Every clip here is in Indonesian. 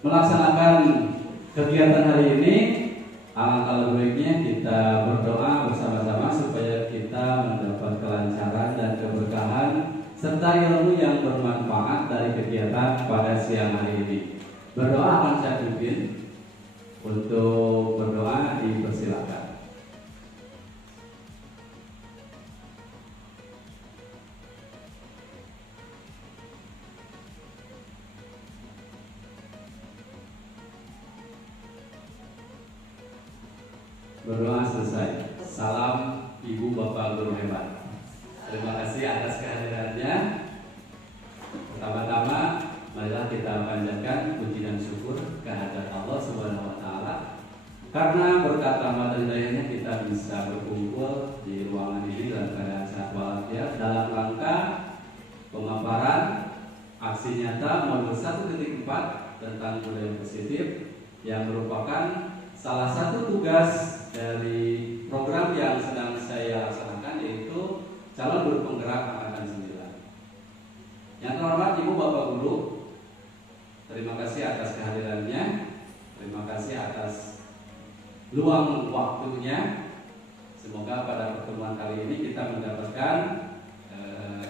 melaksanakan kegiatan hari ini, alangkah baiknya kita berdoa bersama-sama supaya kita mendapat kelancaran dan keberkahan serta ilmu yang bermanfaat dari kegiatan pada siang hari ini. Berdoa akan saya pimpin. Untuk berdoa dipersilakan. Berdoa selesai. Salam Ibu Bapak Guru hebat. Terima kasih atas kehadirannya. Pertama-tama marilah kita panjatkan puji dan syukur kehadirat Allah Subhanahu wa taala. Karena berkat rahmat dan hidayahnya kita bisa berkumpul di ruangan ini dalam keadaan sehat walafiat dalam rangka pemaparan aksi nyata modul 1.4 tentang budaya positif yang merupakan salah satu tugas dari program yang sedang saya laksanakan, yaitu calon guru penggerak angkatan 9. Yang terhormat Ibu Bapak Guru, terima kasih atas kehadirannya, terima kasih atas luang waktunya. Semoga pada pertemuan kali ini kita mendapatkan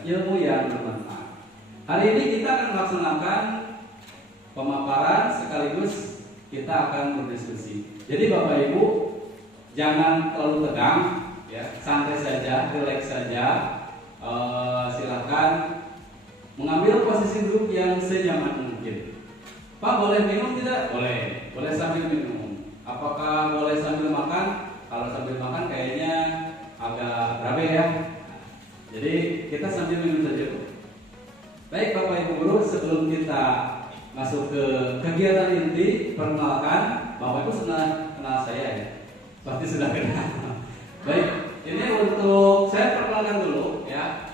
ilmu yang bermanfaat. Hari ini kita akan melaksanakan pemaparan sekaligus kita akan berdiskusi. Jadi Bapak Ibu jangan terlalu tegang, ya, santai saja, rileks saja. Silakan mengambil posisi duduk yang senyaman mungkin. Pak, boleh minum tidak? Boleh. Boleh sambil minum. Apakah boleh sambil makan? Kalau sambil makan kayaknya agak rabe ya. Jadi kita sambil minum saja. Baik Bapak Ibu Guru, sebelum kita masuk ke kegiatan inti, perkenalkan, Bapak Ibu sudah kenal saya ya? Pasti sudah kenal. Baik, ini untuk saya perkenalkan dulu ya.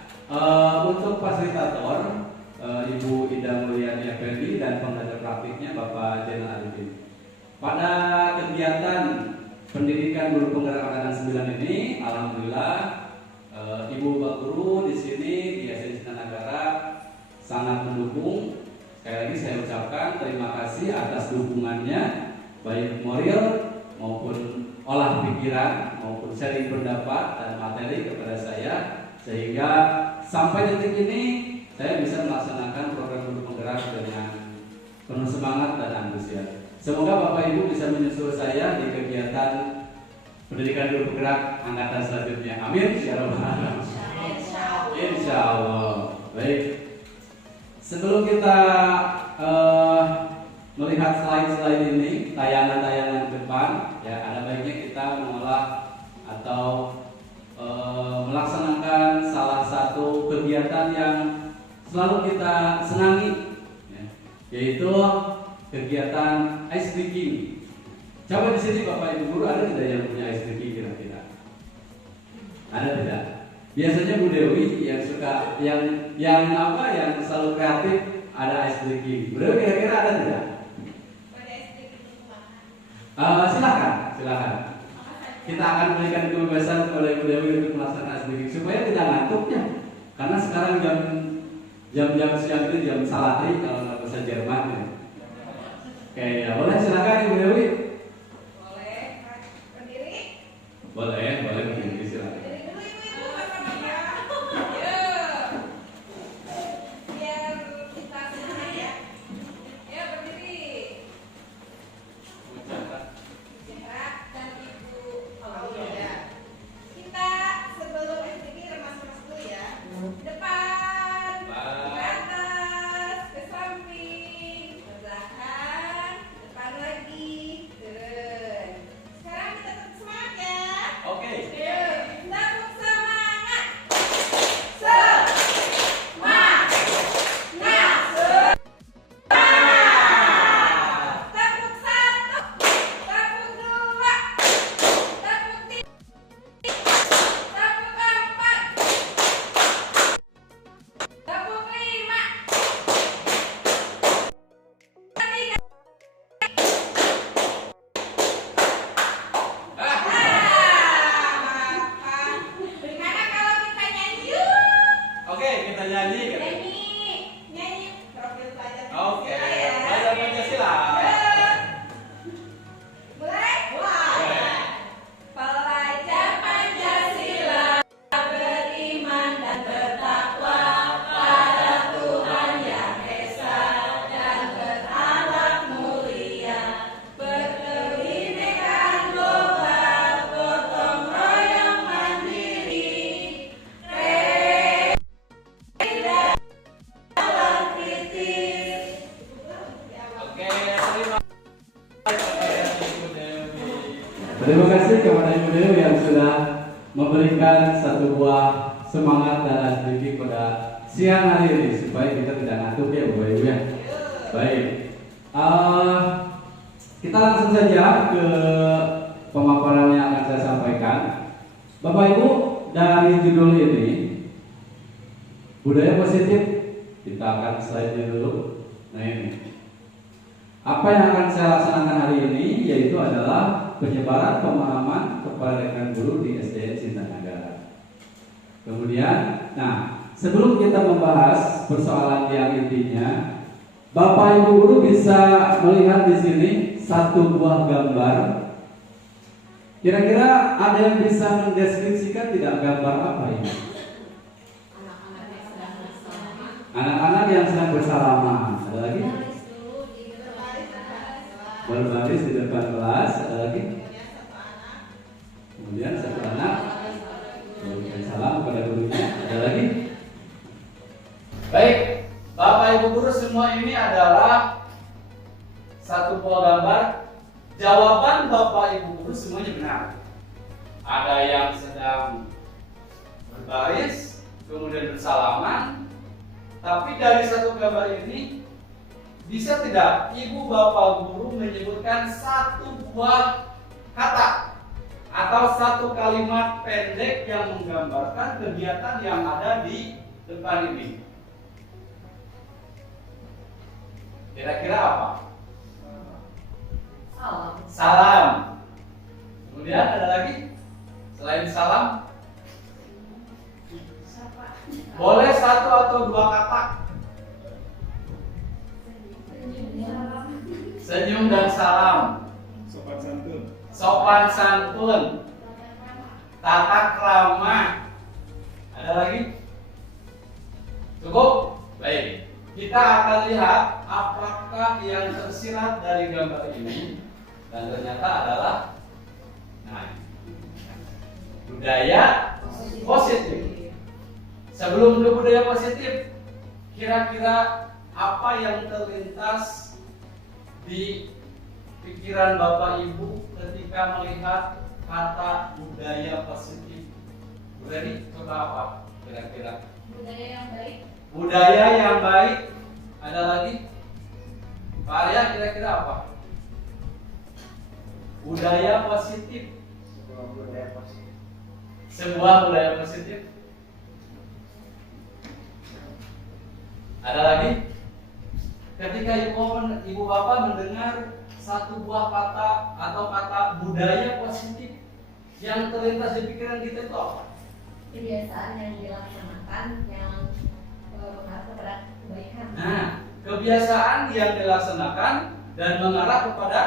Untuk fasilitator Ibu Ida Mulyani Effendi dan pengajar praktiknya Bapak Jenal Arifin. Pada kegiatan pendidikan guru penggerak angkatan 9 ini, alhamdulillah Ibu Bapak Guru di sini di SDN Cintanagara sangat mendukung. Sekali lagi saya ucapkan terima kasih atas dukungannya, baik moral maupun olah pikiran maupun sharing pendapat dan materi kepada saya, sehingga sampai detik ini saya bisa melaksanakan program guru penggerak dengan penuh semangat dan antusias. Semoga Bapak Ibu bisa menyusul saya di kegiatan pendidikan guru penggerak angkatan selanjutnya. Amin. Insya Allah. Baik. Sebelum kita melihat slide-slide ini, tayangan-tayangan depan, ya ada baiknya kita mengolah atau melaksanakan salah satu kegiatan yang selalu kita senangi, ya, yaitu kegiatan ice breaking. Coba di sini Bapak Ibu Guru ada tidak yang punya ice breaking kira-kira? Ada tidak? Biasanya Bu Dewi yang suka yang selalu kreatif ada ice breaking. Bu Dewi kira-kira ada tidak? Ada ice breaking Silakan. Kita akan berikan kebebasan kepada Ibu Dewi untuk melaksanakan ice breaking supaya tidak ngantuknya. Karena sekarang jam siang itu jam salatri kalau nggak bahasa Jerman ya. Oke, ya boleh silakan Ibu Dewi. Boleh berdiri? Boleh berdiri silakan. Berdiri dulu ibu apa-apa. Ya. Biar kita senang ya. Ya berdiri. Jarak dan ibu. Oh iya. Kita sebelum SDG remas-remas dulu ya. Depan. Ke atas, ke samping, ke belakang, depan lagi, turun. Sekarang kita tetap semangat ya. Oke. Yuk, tepuk semangat. Semangat. Tepuk satu, tepuk dua, tepuk tiga, tepuk empat, tepuk lima. Gimana kalau kita nyanyi yuk? Oke, kita nyanyi. Nyanyi profil pelajar Oke, Pancasila ya. pelajar Pancasila. Terima kasih kepada ibu-ibu yang sudah memberikan satu buah semangat dan asli pada siang hari ini supaya kita tidak ngantuk ya ibu-ibu ya. Baik, kita langsung saja ke pemaparan yang akan saya sampaikan. Bapak Ibu, dari judul ini budaya positif, kita akan slide dulu. Nah ini, apa yang akan saya laksanakan hari ini yaitu adalah penyebaran pemahaman kepada rekan guru di SDN Cintanagara. Kemudian, nah sebelum kita membahas persoalan yang intinya, Bapak Ibu guru bisa melihat di sini satu buah gambar. Kira-kira ada yang bisa mendeskripsikan tidak gambar apa ini? Anak-anak yang sedang bersalaman. Ada lagi? Berbaris di depan kelas. Ada lagi? Kemudian satu anak memberikan salam kepada gurunya. Ada lagi? Baik, Bapak Ibu guru semua ini adalah satu buah gambar. Jawaban Bapak Ibu guru semuanya benar. Ada yang sedang berbaris, kemudian bersalaman. Tapi dari satu gambar ini bisa tidak Ibu Bapak guru menyebutkan satu buah kata atau satu kalimat pendek yang menggambarkan kegiatan yang ada di depan ini? Kira-kira apa? Salam. Kemudian ada lagi selain salam? Boleh satu atau dua kata? Senyum dan salam. Sopan santun. Sopan santun. Tata krama. Ada lagi? Cukup? Baik. Kita akan lihat apakah yang tersirat dari gambar ini. Dan ternyata adalah budaya positif. Sebelum ke budaya positif, kira-kira apa yang terlintas di pikiran Bapak Ibu ketika melihat kata budaya positif? Berarti coba apa kira-kira? Budaya yang baik. Budaya yang baik. Ada lagi? Pak Arya, kira-kira apa? Budaya positif. Sebuah budaya positif. Ada lagi? Ketika ibu bapak mendengar satu buah kata atau kata budaya positif, yang terlintas di pikiran kita itu apa? Kebiasaan yang dilaksanakan yang mengarah kepada kebaikan. Nah, kebiasaan yang dilaksanakan dan mengarah kepada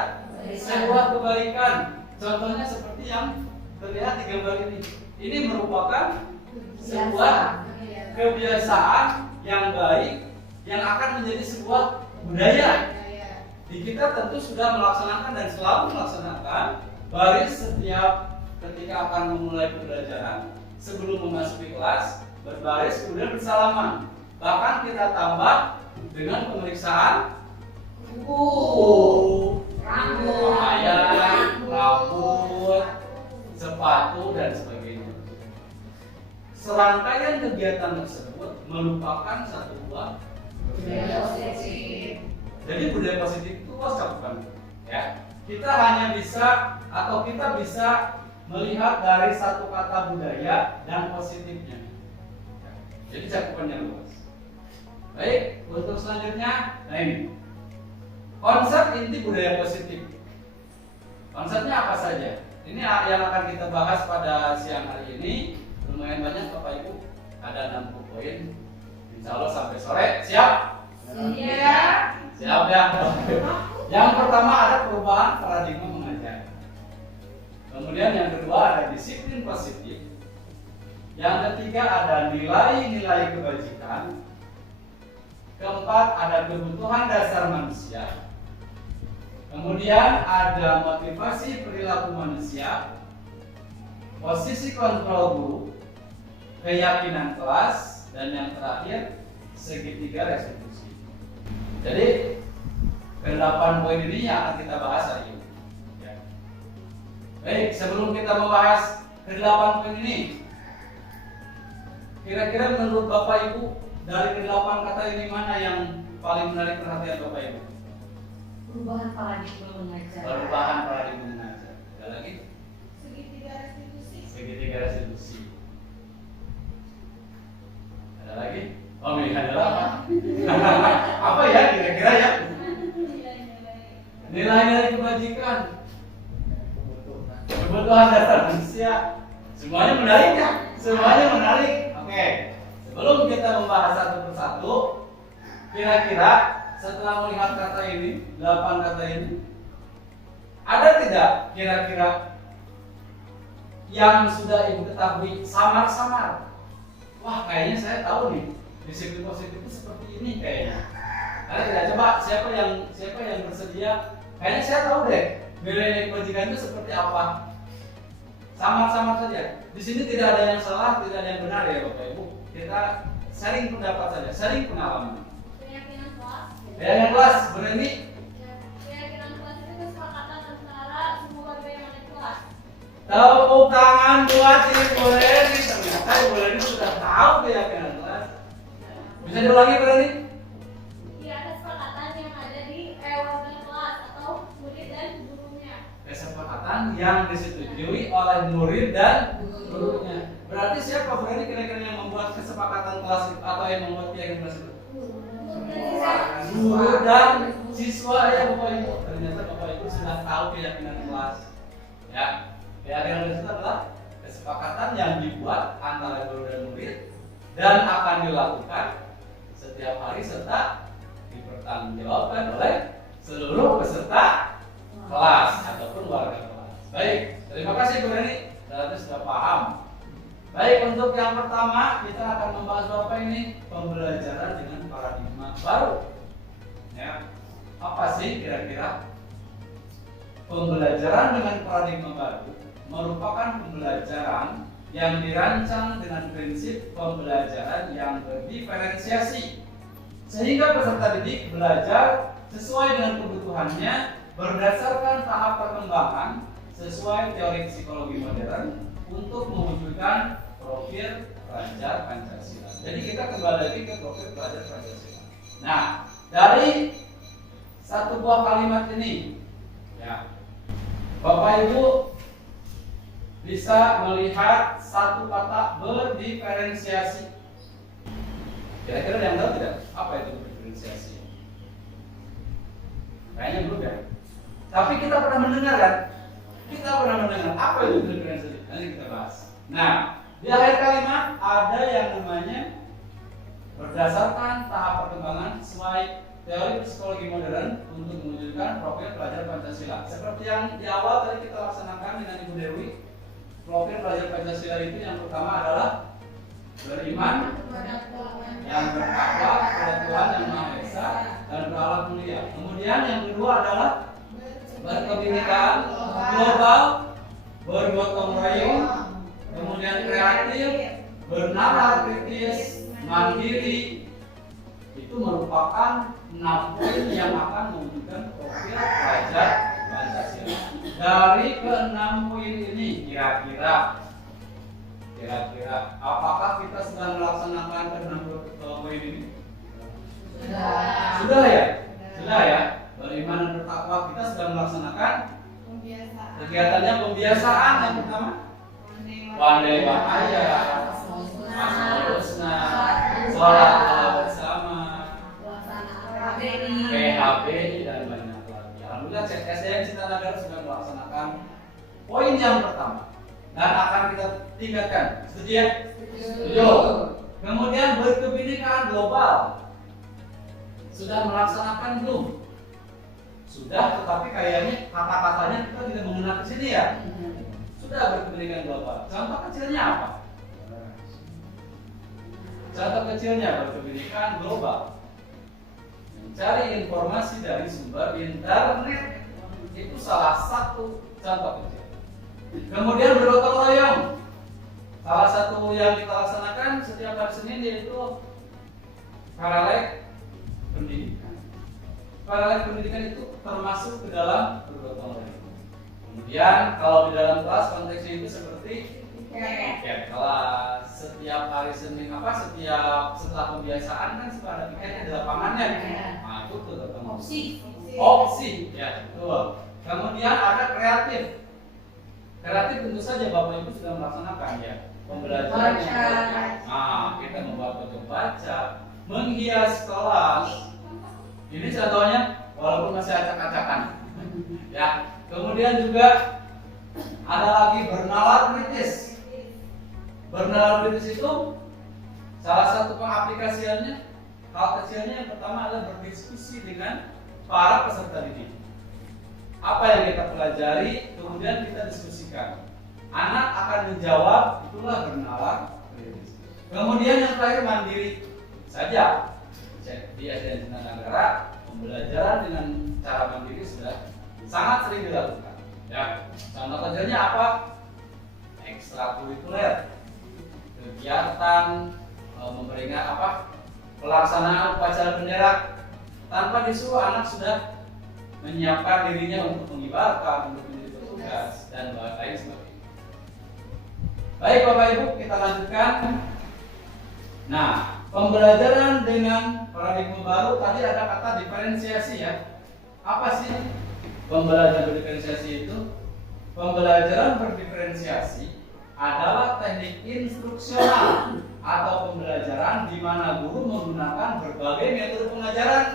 sebuah kebaikan. Contohnya seperti yang terlihat di gambar ini. Ini merupakan sebuah kebiasaan yang baik yang akan menjadi sebuah budaya. Di kita tentu sudah melaksanakan dan selalu melaksanakan baris setiap ketika akan memulai pembelajaran, sebelum memasuki kelas berbaris kemudian bersalaman. Bahkan kita tambah dengan pemeriksaan rambut, pakaian, rambut, sepatu dan sebagainya. Serangkaian kegiatan tersebut merupakan satu buah budaya positif. Jadi budaya positif itu luas cakupan, ya. Kita hanya bisa atau kita bisa melihat dari satu kata budaya dan positifnya. Jadi cakupannya luas. Baik, untuk selanjutnya, nah ini konsep inti budaya positif. Konsepnya apa saja? Ini yang akan kita bahas pada siang hari ini. Lumayan banyak Bapak Ibu, ada 60 poin. Insya Allah sampai sore. Siap? Siap. Siap ya. Yang pertama ada perubahan paradigma mengajar. Kemudian yang kedua ada disiplin positif. Yang ketiga ada nilai-nilai kebajikan. Keempat ada kebutuhan dasar manusia. Kemudian ada motivasi perilaku manusia, posisi kontrol guru, keyakinan kelas, dan yang terakhir segitiga restitusi. Jadi ke-8 poin ini yang akan kita bahas hari ini. Ya. Baik, sebelum kita membahas ke-8 poin ini, kira-kira menurut Bapak Ibu dari ke-8 kata ini mana yang paling menarik perhatian Bapak Ibu? Perubahan paradigma mengajar. Perubahan paradigma mengajar. Ada lagi? Segitiga restitusi. Segitiga restitusi. Ada lagi? Oh, melihat adalah apa? Apa ya kira-kira ya? Nilai-nilai kebajikan. Kebutuhan dasar manusia. Semuanya menarik ya? Semuanya menarik. Oke. Sebelum kita membahas satu persatu, kira-kira setelah melihat kata ini, 8 kata ini, ada tidak kira-kira yang sudah Ibu ketahui samar-samar? Wah, kayaknya saya tahu nih, disiplin positif itu seperti ini kayaknya. Ada tidak? Coba siapa yang bersedia? Kayaknya saya tahu deh, nilai kebajikan itu seperti apa. Samar-samar saja. Di sini tidak ada yang salah, tidak ada yang benar ya Bapak Ibu. Kita sharing pendapat saja, sharing pengalaman. Keyakinan kelas. Yang kelas berani. Keyakinan kelas itu kesepakatan antara semua warga yang ada di kelas. Tepuk tangan buat Ibu Reni. Ternyata Ibu Reni sudah tahu keyakinan kelas. Bisa diulangi Bu Reni? Iya, ada kesepakatan yang ada di warga kelas atau murid dan gurunya. Kesepakatan yang disetujui oleh murid dan gurunya. Berarti siapa Bu Reni kira-kira yang membuat kesepakatan kelas atau yang membuat keyakinan kelas itu? Guru dan siswa ya Bapak Ibu. Ternyata Bapak Ibu sudah tahu keyakinan kelas. Ya, keyakinan kelas itu adalah kesepakatan yang dibuat antara guru dan murid dan akan dilakukan setiap hari serta dipertanggungjawabkan oleh seluruh peserta kelas ataupun warga kelas. Baik, terima kasih Bu Reni. Berarti sudah paham. Baik, untuk yang pertama kita akan membahas apa ini? Pembelajaran dengan paradigma baru. Ya, apa sih kira-kira? Pembelajaran dengan paradigma baru merupakan pembelajaran yang dirancang dengan prinsip pembelajaran yang berdiferensiasi, sehingga peserta didik belajar sesuai dengan kebutuhannya berdasarkan tahap perkembangan sesuai teori psikologi modern untuk mewujudkan profil pelajar Pancasila. Jadi kita kembali lagi ke profil pelajar Pancasila. Nah, dari satu buah kalimat ini, ya, Bapak Ibu bisa melihat satu kata berdiferensiasi. Kira-kira ada yang tahu tidak apa itu berdiferensiasi? Kayaknya belum ya. Tapi kita pernah mendengar kan? Kita pernah mendengar apa itu berdiferensiasi? Nanti kita bahas. Nah, di akhir kalimat ada yang namanya berdasarkan tahap perkembangan sesuai teori psikologi modern untuk mewujudkan profil pelajar Pancasila. Seperti yang di awal tadi kita laksanakan dengan Ibu Dewi, profil pelajar Pancasila itu yang pertama adalah beriman, yang bertakwa kepada Tuhan yang Maha Esa dan berakhlak mulia. Kemudian yang kedua adalah berkebinekaan global, bergotong royong, kemudian kreatif, bernalar kritis, mandiri. Itu merupakan 6 poin yang akan mewujudkan profil pelajar Pancasila. Dari ke-6 poin ini kira-kira apakah kita sedang melaksanakan ke-6 poin ini? Sudah ya? Sudah ya? Beriman dan bertakwa kita sedang melaksanakan kegiatannya pembiasaan yang pertama. Pandai bahaya, asmaul husna, sholat bersama, PHBI dan banyak lagi. Alhamdulillah CSDM Citanagara sudah melaksanakan poin yang pertama dan akan kita tingkatkan. Setuju ya? Setuju. Kemudian berkebinekaan global sudah melaksanakan belum? Sudah, tetapi kayaknya kata-katanya kita tidak mengenal ke sini ya. Sudah berkebinekaan global. Contoh kecilnya apa? Contoh kecilnya berkebinekaan global. Mencari informasi dari sumber internet itu salah satu contoh kecil. Kemudian bergotong royong. Salah satu yang kita laksanakan setiap hari Senin yaitu paralel pendidikan. Paralel pendidikan itu termasuk ke dalam bergotong royong. Kemudian kalau di dalam kelas konteksnya itu seperti Oke. piket kelas. Setiap hari Senin setelah pembiasaan kan suka ada piketnya di lapangannya. Nah itu tuh ketemu. Opsi, ya betul. Kemudian ada kreatif. Kreatif tentu saja Bapak Ibu sudah melaksanakan ya pembelajaran. Nah kita membuat bentuk baca, menghias kelas. Ini contohnya walaupun masih acak-acakan. Ya. Kemudian juga ada lagi bernalar kritis. Bernalar kritis itu salah satu pengaplikasiannya, hal kecilnya yang pertama adalah berdiskusi dengan para peserta didik. Apa yang kita pelajari, kemudian kita diskusikan. Anak akan menjawab, itulah bernalar kritis. Kemudian yang terakhir mandiri saja. Di SDN Negara, pembelajaran dengan cara mandiri sudah sangat sering dilakukan. Ya, contoh kerjanya apa? Ekstrakurikuler, kegiatan memberikan pelaksanaan upacara bendera tanpa disuruh anak sudah menyiapkan dirinya untuk mengibarkan, untuk menjadi petugas dan lain sebagainya. Baik Bapak Ibu, kita lanjutkan. Nah, pembelajaran dengan paradigma baru tadi ada kata diferensiasi ya. Apa sih pembelajaran berdiferensiasi itu? Pembelajaran berdiferensiasi adalah teknik instruksional atau pembelajaran di mana guru menggunakan berbagai metode pengajaran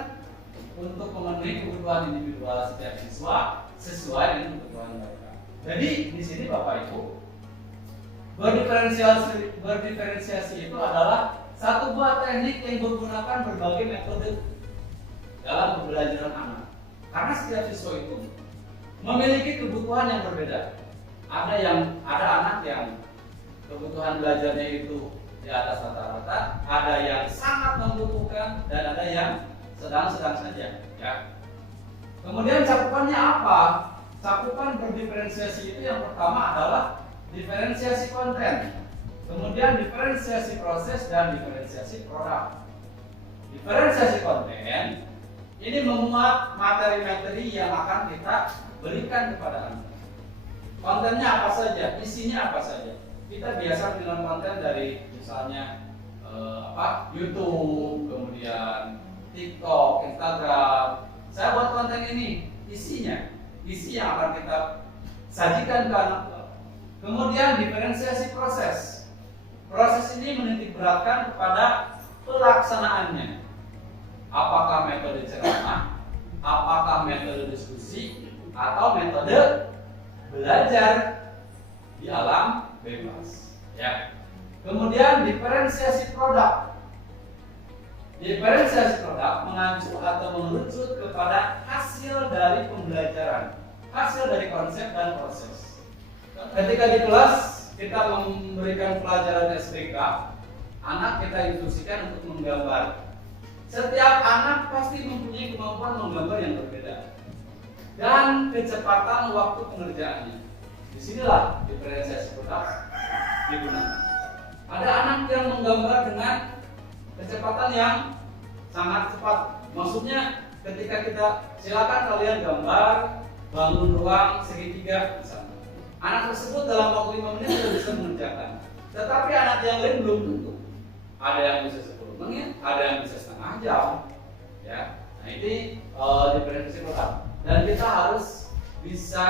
untuk memenuhi kebutuhan individual setiap siswa sesuai dengan kebutuhan mereka. Jadi di sini Bapak Ibu, berdiferensiasi itu adalah satu buah teknik yang menggunakan berbagai metode dalam pembelajaran anak. Karena setiap siswa itu memiliki kebutuhan yang berbeda. Ada anak yang kebutuhan belajarnya itu di atas rata-rata, ada yang sangat membutuhkan dan ada yang sedang-sedang saja. Ya. Kemudian cakupannya apa? Cakupan berdiferensiasi itu yang pertama adalah diferensiasi konten. Kemudian diferensiasi proses dan diferensiasi produk. Diferensiasi konten ini memuat materi-materi yang akan kita berikan kepada anak. Kontennya apa saja, isinya apa saja. Kita biasa dengan konten dari misalnya YouTube, kemudian TikTok, Instagram. Saya buat konten ini, isi yang akan kita sajikan ke anak. Kemudian diferensiasi proses. Proses ini menitik beratkan kepada pelaksanaannya. Apakah metode ceramah, apakah metode diskusi, atau metode belajar di alam bebas. Ya. Kemudian diferensiasi produk. Diferensiasi produk mengacu atau merujuk kepada hasil dari pembelajaran, hasil dari konsep dan proses. Ketika di kelas kita memberikan pelajaran SPK, anak kita instruksikan untuk menggambar. Setiap anak pasti mempunyai kemampuan menggambar yang berbeda dan kecepatan waktu pengerjaannya. Disinilah diferensiasi produk digunakan. Ada anak yang menggambar dengan kecepatan yang sangat cepat. Maksudnya ketika kita silakan kalian gambar bangun ruang segitiga misalnya. Anak tersebut dalam waktu 5 menit sudah bisa mengerjakan. Tetapi anak yang lain belum tentu. Ada yang bisa 10 menit, ada yang bisa setengah jam. Ya. Nah, ini diferensiasi produk. Dan kita harus bisa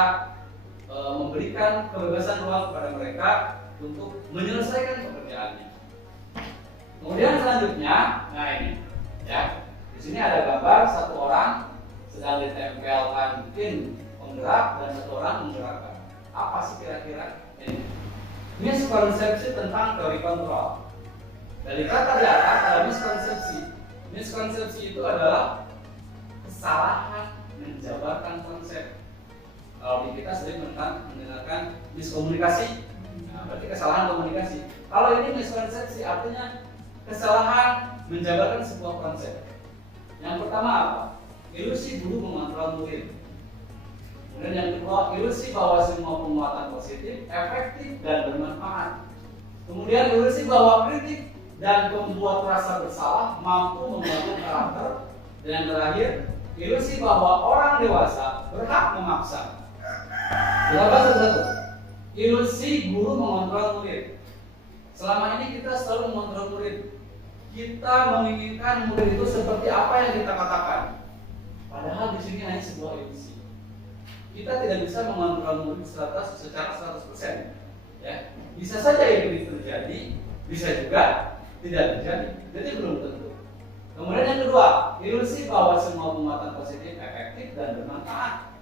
memberikan kebebasan ruang kepada mereka untuk menyelesaikan pekerjaannya. Kemudian selanjutnya, nah ini, ya, di sini ada gambar satu orang sedang ditempelkan pin penggerak dan satu orang menggerakkan. Apa sih kira-kira ini? Miskonsepsi tentang teori kontrol. Dari kata di atas ada miskonsepsi. Miskonsepsi itu adalah kesalahan menjabarkan konsep. Kalau di kita sering mendengarkan miskomunikasi, nah, berarti kesalahan komunikasi. Kalau ini miskonsepsi artinya kesalahan menjabarkan sebuah konsep. Yang pertama apa? Ilusi guru mengontrol murid. Kemudian yang kedua, ilusi bahwa semua penguatan positif, efektif dan bermanfaat. Kemudian ilusi bahwa kritik dan membuat rasa bersalah mampu membangun karakter. Dan yang terakhir, ilusi bahwa orang dewasa berhak memaksa. Kita bahas satu-satu. Ilusi guru mengontrol murid. Selama ini kita selalu mengontrol murid. Kita menginginkan murid itu seperti apa yang kita katakan. Padahal di sini hanya sebuah ilusi. Kita tidak bisa mengontrol murid secara 100%. Ya, bisa saja itu terjadi, bisa juga tidak terjadi. Jadi belum tentu. Kemudian yang kedua, ilusi bahwa semua penguatan positif efektif dan bermanfaat.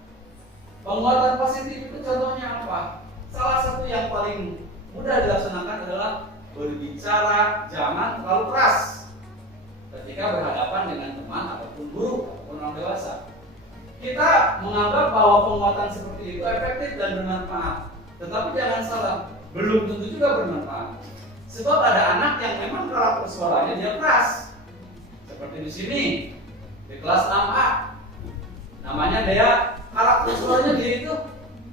Penguatan positif itu contohnya apa? Salah satu yang paling mudah dilaksanakan adalah berbicara jangan terlalu keras ketika berhadapan dengan teman ataupun guru ataupun orang dewasa. Kita menganggap bahwa penguatan seperti itu efektif dan bermanfaat, tetapi jangan salah, belum tentu juga bermanfaat. Sebab ada anak yang memang karakter suaranya dia keras, seperti di sini di kelas 6A, namanya dia karakter suaranya dia itu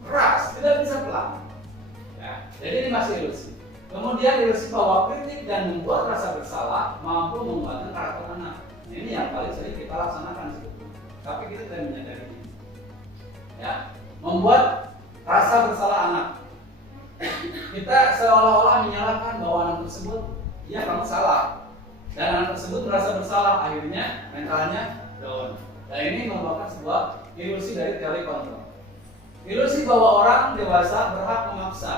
keras, tidak bisa pelan. Ya, jadi ini masih ilusi. Kemudian ilusi bahwa kritik dan membuat rasa bersalah mampu menguatkan karakter anak. Ini yang paling sering kita laksanakan sebetulnya, tapi kita tidak menyadari ini. Ya, membuat rasa bersalah anak. Kita seolah-olah menyalahkan bahwa anak tersebut dia kamu salah, dan anak tersebut merasa bersalah, akhirnya mentalnya down. Dan ini merupakan sebuah ilusi dari teori kontrol. Ilusi bahwa orang dewasa berhak memaksa.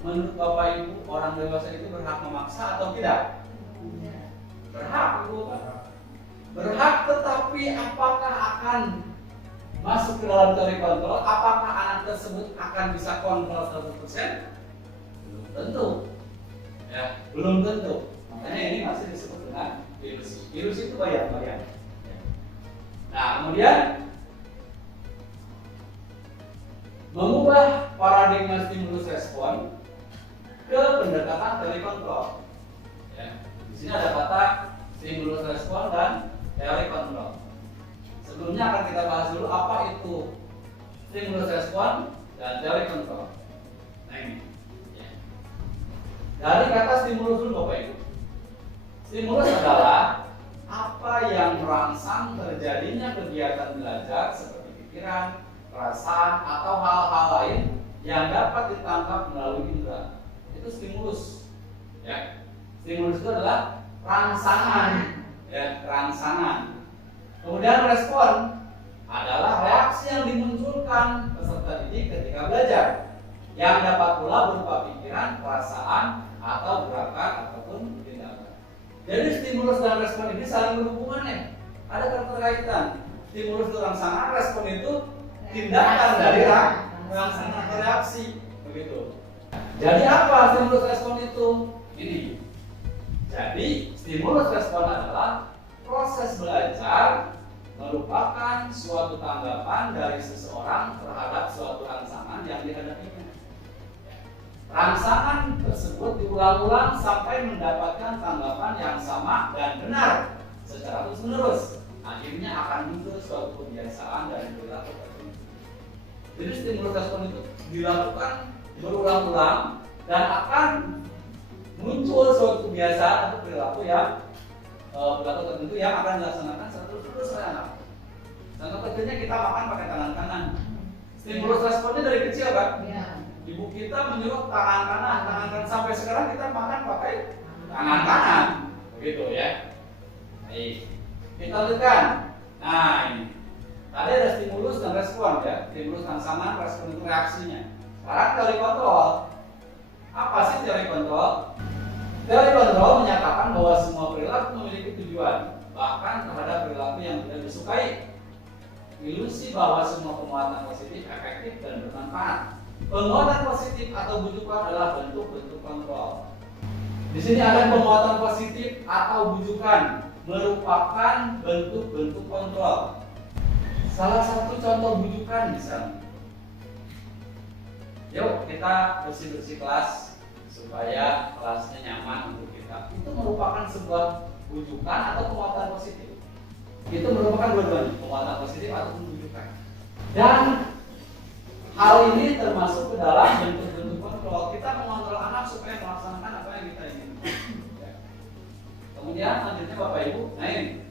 Menurut Bapak Ibu, orang dewasa itu berhak memaksa atau tidak? Berhak, Ibu. Berhak, tetapi apakah akan masuk ke dalam teori kontrol? Apakah anak tersebut akan bisa kontrol 100%? Belum tentu. Ya, belum tentu. Makanya ini masih disebut dengan ilusi. Ilusi itu bayang-bayang. Nah, kemudian mengubah paradigma stimulus respon ke pendekatan teori kontrol. Ya, di sini ada kata stimulus respon dan teori kontrol. Sebelumnya akan kita bahas dulu apa itu stimulus respon dan teori kontrol. Nah ini. Ya. Dari kata stimulus dulu Bapak Ibu. Stimulus adalah apa yang merangsang terjadinya kegiatan belajar seperti pikiran, perasaan, atau hal-hal lain yang dapat ditangkap melalui indera. Itu stimulus. Ya. Stimulus itu adalah rangsangan, ya, rangsangan. Kemudian respon adalah reaksi yang dimunculkan peserta didik ketika belajar, yang dapat pula berupa pikiran, perasaan, atau gerakan ataupun tindakan. Jadi stimulus dan respon ini saling berhubungan ya. Ada keterkaitan. Stimulus itu rangsangan, respon itu tindakan dari rangsangan atau reaksi, begitu. Jadi apa stimulus respon itu? Ini. Jadi stimulus respon adalah proses belajar merupakan suatu tanggapan dari seseorang terhadap suatu rangsangan yang dihadapinya. Rangsangan tersebut diulang-ulang sampai mendapatkan tanggapan yang sama dan benar secara terus-menerus. Akhirnya akan muncul suatu kebiasaan dan perilaku tertentu. Jadi stimulus respon itu dilakukan berulang-ulang dan akan muncul suatu kebiasaan atau perilaku tertentu yang akan dilaksanakan terus oleh anak. Contoh kecilnya kita makan pakai tangan kanan. Stimulus responnya dari kecil kan? Ya. Ibu kita menyuruh tangan kanan sampai sekarang kita makan pakai tangan kanan, begitu ya. Baik, kita lihatkan. Nah ini, tadi ada stimulus dan respon ya. Stimulus rangsangan, respon itu reaksinya. Sekarang teori kontrol. Apa sih teori kontrol? Teori kontrol menyatakan bahwa semua perilaku memiliki tujuan, bahkan terhadap perilaku yang tidak disukai. Ilusi bahwa semua penguatan positif efektif dan bermanfaat. Penguatan positif atau bujukan adalah bentuk-bentuk kontrol. Di sini ada penguatan positif atau bujukan merupakan bentuk-bentuk kontrol. Salah satu contoh bujukan misalnya. Yuk kita bersih-bersih kelas supaya kelasnya nyaman untuk kita. Itu merupakan sebuah bujukan atau penguatan positif. Itu merupakan dua-duanya, penguatan positif atau bujukan. Dan hal ini termasuk ke dalam bentuk-bentuk kontrol. Kita mengontrol anak supaya melaksanakan apa yang kita inginkan. Kemudian lanjutnya Bapak Ibu, nah ini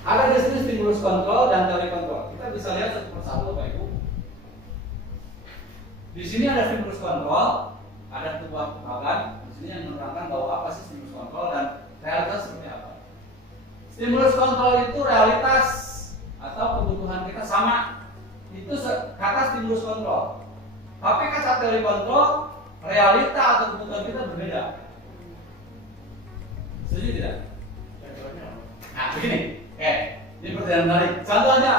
ada di sini stimulus kontrol dan teori kontrol. Kita bisa lihat satu persatu Bapak Ibu. Di sini ada stimulus kontrol, ada sebuah kemagan. Di sini yang menerangkan bahwa apa sih stimulus kontrol dan realitas seperti apa. Stimulus kontrol itu realitas atau kebutuhan kita sama. Itu kata stimulus kontrol. Tapi kata teori kontrol, realita atau kebutuhan kita berbeda. Setuju tidak? Nah, begini. Ini pertanyaan menarik. Contohnya,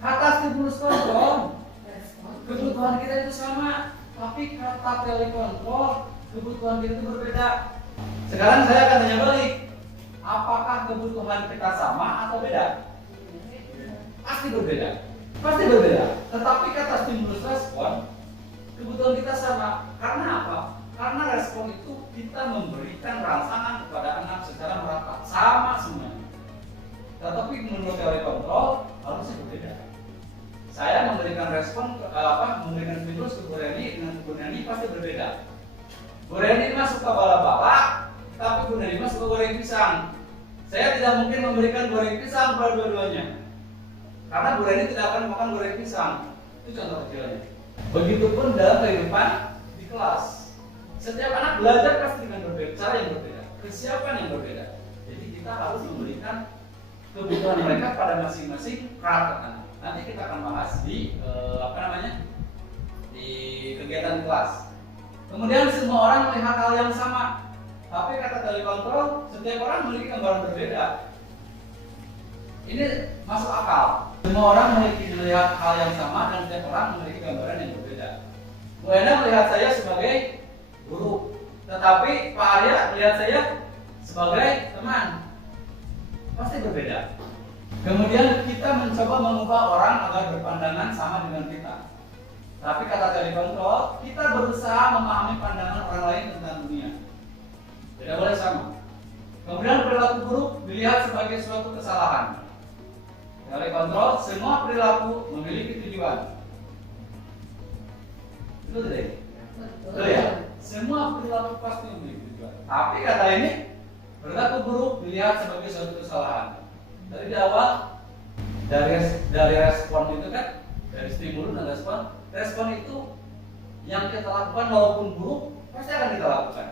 kata stimulus kontrol, kebutuhan kita itu sama, tapi kata teori kontrol, kebutuhan kita itu berbeda. Sekarang saya akan tanya balik, apakah kebutuhan kita sama atau beda? Pasti berbeda. Pasti berbeda. Tetapi kata stimulus respon, kebutuhan kita sama. Karena apa? Karena respon itu kita memberikan rangsangan kepada anak secara merata, sama semuanya. Tetapi menurut teori kontrol harusnya berbeda. Saya memberikan respon memberikan stimulus ke Bu Reni dengan Bu Reni pasti berbeda. Bu Reni mah suka bala-bala, tapi Bu Reni mah suka goreng pisang. Saya tidak mungkin memberikan goreng pisang pada dua-duanya, karena Bu Reni tidak akan makan goreng pisang. Itu contoh kecilnya. Begitupun dalam kehidupan di kelas. Setiap anak belajar pasti dengan berbeda, cara yang berbeda, kesiapan yang berbeda. Jadi kita harus memberikan kebutuhan mereka pada masing-masing karakter anak. Nanti kita akan bahas di di kegiatan kelas. Kemudian semua orang melihat hal yang sama, tapi kata teori kontrol, setiap orang memiliki gambaran berbeda. Ini masuk akal. Semua orang memiliki melihat hal yang sama dan setiap orang memiliki gambaran yang berbeda. Bu Ena melihat saya sebagai guru, tetapi Pak Arya melihat saya sebagai teman. Pasti berbeda. Kemudian kita mencoba mengubah orang agar berpandangan sama dengan kita. Tapi kata teori kontrol, kita berusaha memahami pandangan orang lain tentang dunia. Tidak boleh sama. Kemudian perilaku buruk dilihat sebagai suatu kesalahan. Teori kontrol, semua perilaku memiliki tujuan. Betul tidak? Betul ya? Semua perilaku pasti memiliki tujuan. Tapi kata ini, perilaku buruk dilihat sebagai suatu kesalahan. Dari di awal, dari respon itu kan, dari stimulus dan respon itu yang kita lakukan walaupun buruk pasti akan kita lakukan.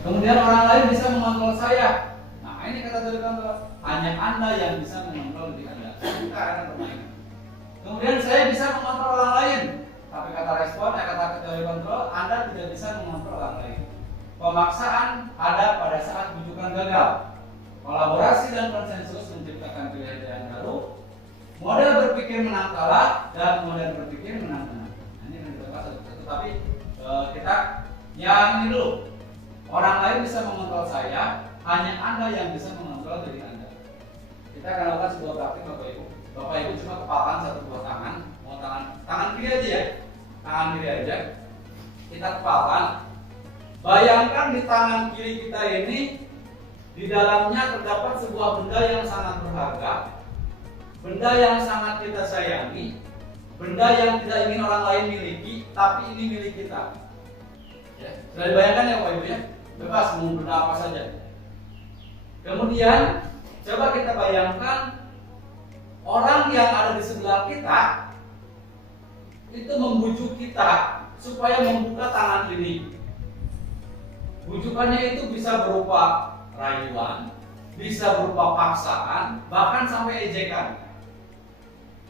Kemudian orang lain bisa mengontrol saya. Nah, ini kata teori kontrol, hanya Anda yang bisa mengontrol diri Anda. Kita akan permainan. Kemudian saya bisa mengontrol orang lain. Tapi kata respon, kata teori kontrol, Anda tidak bisa mengontrol orang lain. Pemaksaan ada pada saat bujukan gagal. Kolaborasi dan konsensus menciptakan pilihan-pilihan baru. Model berpikir menang kalah dan model berpikir menang menang. Nah, ini yang kita bahas satu-satu. Tapi kita yang ini dulu. Orang lain bisa mengontrol saya, hanya Anda yang bisa mengontrol diri Anda. Kita akan lakukan sebuah praktik Bapak Ibu. Bapak Ibu cuma kepalkan satu buah tangan, mau tangan kiri aja ya, tangan kiri aja. Kita kepalkan. Bayangkan di tangan kiri kita ini, di dalamnya terdapat sebuah benda yang sangat berharga, benda yang sangat kita sayangi, benda yang tidak ingin orang lain miliki, tapi ini milik kita. Ya, sudah dibayangkan ya Bapak Ibu ya? Bebas mau benda apa saja. Kemudian coba kita bayangkan orang yang ada di sebelah kita itu membujuk kita supaya membuka tangan ini. Bujukannya itu bisa berupa rayuan, bisa berupa paksaan, bahkan sampai ejekan.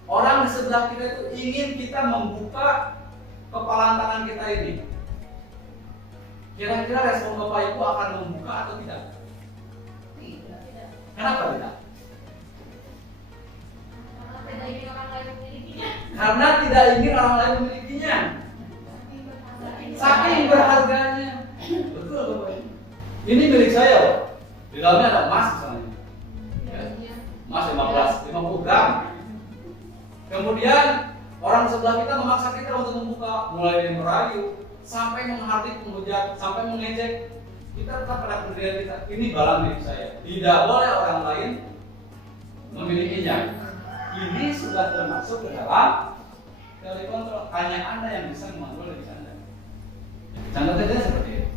Orang di sebelah kita itu ingin kita membuka kepalan tangan kita ini. Kira-kira respon Bapak Ibu akan membuka atau tidak? Tidak. Kenapa tidak? Karena tidak ingin orang lain memilikinya. Karena tidak ingin orang lain memilikinya. Saking berharganya. Betul Bapak Ibu. Ini milik saya loh. Di dalamnya ada emas misalnya. Ya. Emas 50 gram. Kemudian orang sebelah kita memaksa kita untuk membuka, mulai dari merayu sampai menghardik, menghujat, sampai mengejek. Kita tetap pada pendirian kita. Ini barang milik saya. Tidak boleh orang lain memilikinya. Ini sudah termasuk ke dalam teori kontrol. Hanya Anda yang bisa mengontrol diri Anda. Contohnya seperti itu.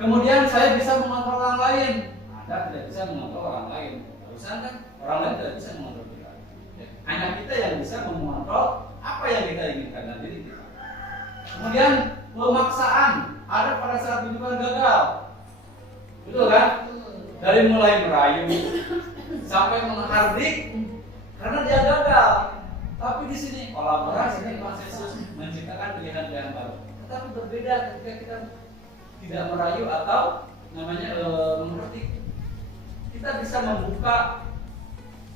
Kemudian saya bisa mengontrol orang lain. Anda tidak bisa mengontrol orang lain. Barusan kan orang lain tidak bisa mengontrol kita. Hanya kita yang bisa mengontrol apa yang kita inginkan dan diri kita. Kemudian pemaksaan ada pada saat tujuan gagal, betul kan? Dari mulai merayu sampai menghardik karena dia gagal. Tapi di sini kolaborasi dan konsensus menciptakan pilihan-pilihan baru. Tetapi berbeda ketika kita tidak merayu atau namanya menghardik. Kita bisa membuka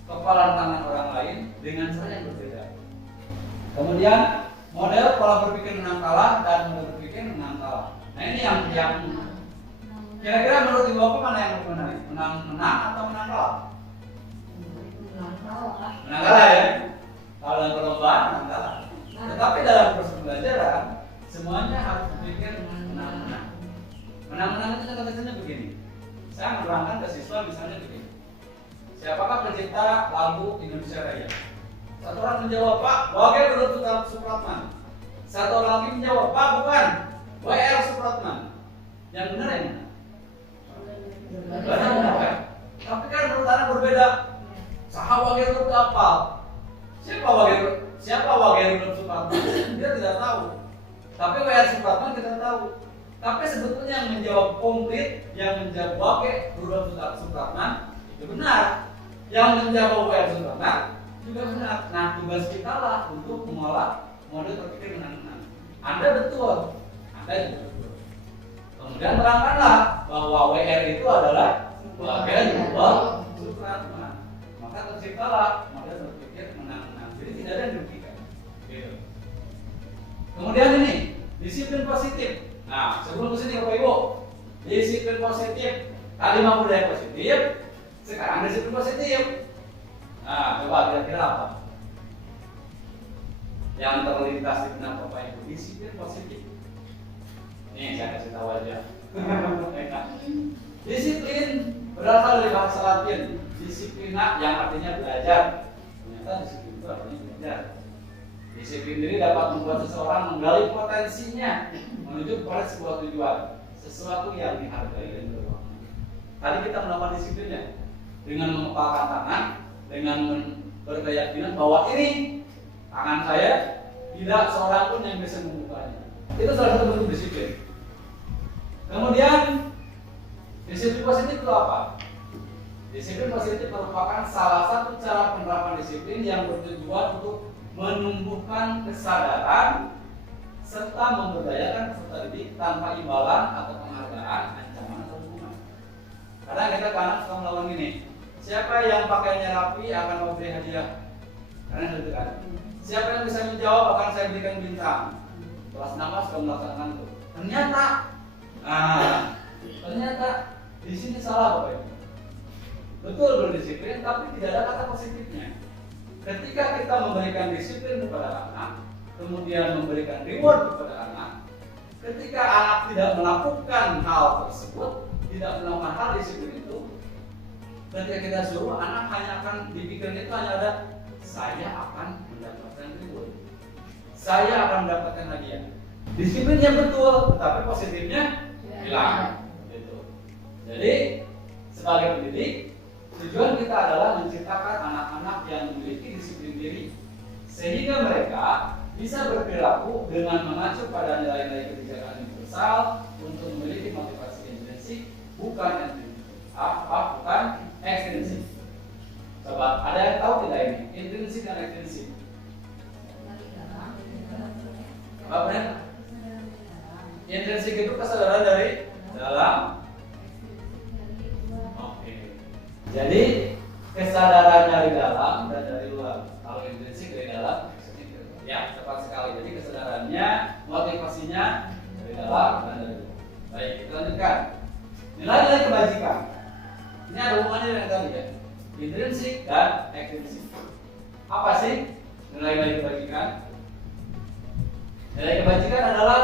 kepala tangan orang lain dengan cara yang berbeda. Kemudian model pola berpikir menang kalah dan model berpikir menang kalah. Nah ini yang kira-kira menurut Ibu Bapak mana yang lebih menarik? Menang atau menang kalah? Menang kalah ya. Kalau dalam perlombaan menang kalah. Tetapi dalam proses pembelajaran semuanya harus berpikir menang-menang. Menang-menang itu contohnya begini. Saya menerangkan ke siswa misalnya begini. Siapakah pencipta lagu Indonesia Raya? Satu orang menjawab, Pak, Wage Rudolf Supratman. Satu orang lagi menjawab, Pak, bukan, W.R. Supratman. Yang benar yang mana? Benar kan? Tapi kan menurut anak berbeda. Saha Wage Rudolf apa? Siapa Wage Rudolf Supratman? Dia tidak tahu. Tapi W.R. Supratman kita tahu. Tapi sebetulnya yang menjawab komplit, yang menjawab Wage Rudolf Supratman itu benar. Yang menjawab W.R. Supratman juga benar. Nah, tugas kita lah untuk mengolah model berpikir menang-menang. Anda betul, Anda juga betul. Kemudian terangkanlah bahwa WR itu adalah Wage Rudolf Supratman. Maka terciptalah model berpikir menang-menang. Jadi tidak ada yang dirugikan. Gitu. Kemudian ini disiplin positif. Nah, sebelum kesini Bapak Ibu, disiplin positif. Tadi mau budaya positif, sekarang disiplin positif. Nah, coba kira-kira apa yang terlintas di benak Bapak Ibu? Disiplin positif. Nih, saya kasih tahu aja. Disiplin berasal dari bahasa Latin, disiplina yang artinya belajar. Ternyata disiplin itu artinya belajar. Disiplin diri dapat membuat seseorang menggali potensinya menuju kepada sebuah tujuan, sesuatu yang dihargai dan bermakna. Tadi kita melakukan disiplinnya dengan mengepalkan tangan, dengan berkeyakinan bahwa ini tangan saya tidak seorang pun yang bisa membukanya. Itu salah satu bentuk disiplin. Kemudian disiplin positif itu apa? Disiplin positif merupakan salah satu cara penerapan disiplin yang bertujuan untuk menumbuhkan kesadaran serta memberdayakan peserta didik tanpa imbalan atau penghargaan, ancaman atau hukuman. Kadang kita kadang suka melakukan gini. Siapa yang pakaiannya rapi akan memberi hadiah. Karena itu kan. Siapa yang bisa menjawab akan saya berikan bintang. Kelas 6 sudah melaksanakan itu. Ternyata di sini salah Bapak Ibu. Betul berdisiplin tapi tidak ada kata positifnya. Ketika kita memberikan disiplin kepada anak, kemudian memberikan reward kepada anak, ketika anak tidak melakukan hal tersebut, tidak melakukan hal disiplin itu, ketika kita suruh anak hanya akan dipikirkan itu hanya ada saya akan mendapatkan reward, saya akan mendapatkan hadiah. Disiplinnya betul, tapi positifnya hilang. Gitu. Jadi sebagai pendidik, tujuan kita adalah menciptakan anak-anak yang memiliki disiplin diri, sehingga mereka bisa berperilaku dengan mengacu pada nilai-nilai kebijakan universal untuk memiliki motivasi intrinsik, bukan ekstrinsik. Coba, ada yang tahu tidak ini? Intrinsik dan ekstrinsik. Apa benar? Intrinsik itu kesadaran dari dalam. Oke. Jadi kesadaran dari dalam dan dari luar. Kalau intrinsik dari dalam, ya tepat sekali. Jadi kesadarannya, motivasinya dari dalam dan dari luar. Baik, kita lanjutkan. Nilai-nilai kebajikan. Ini ada hubungannya dengan tadi ya. Intrinsik dan ekstrinsik. Apa sih nilai-nilai kebajikan? Nilai kebajikan adalah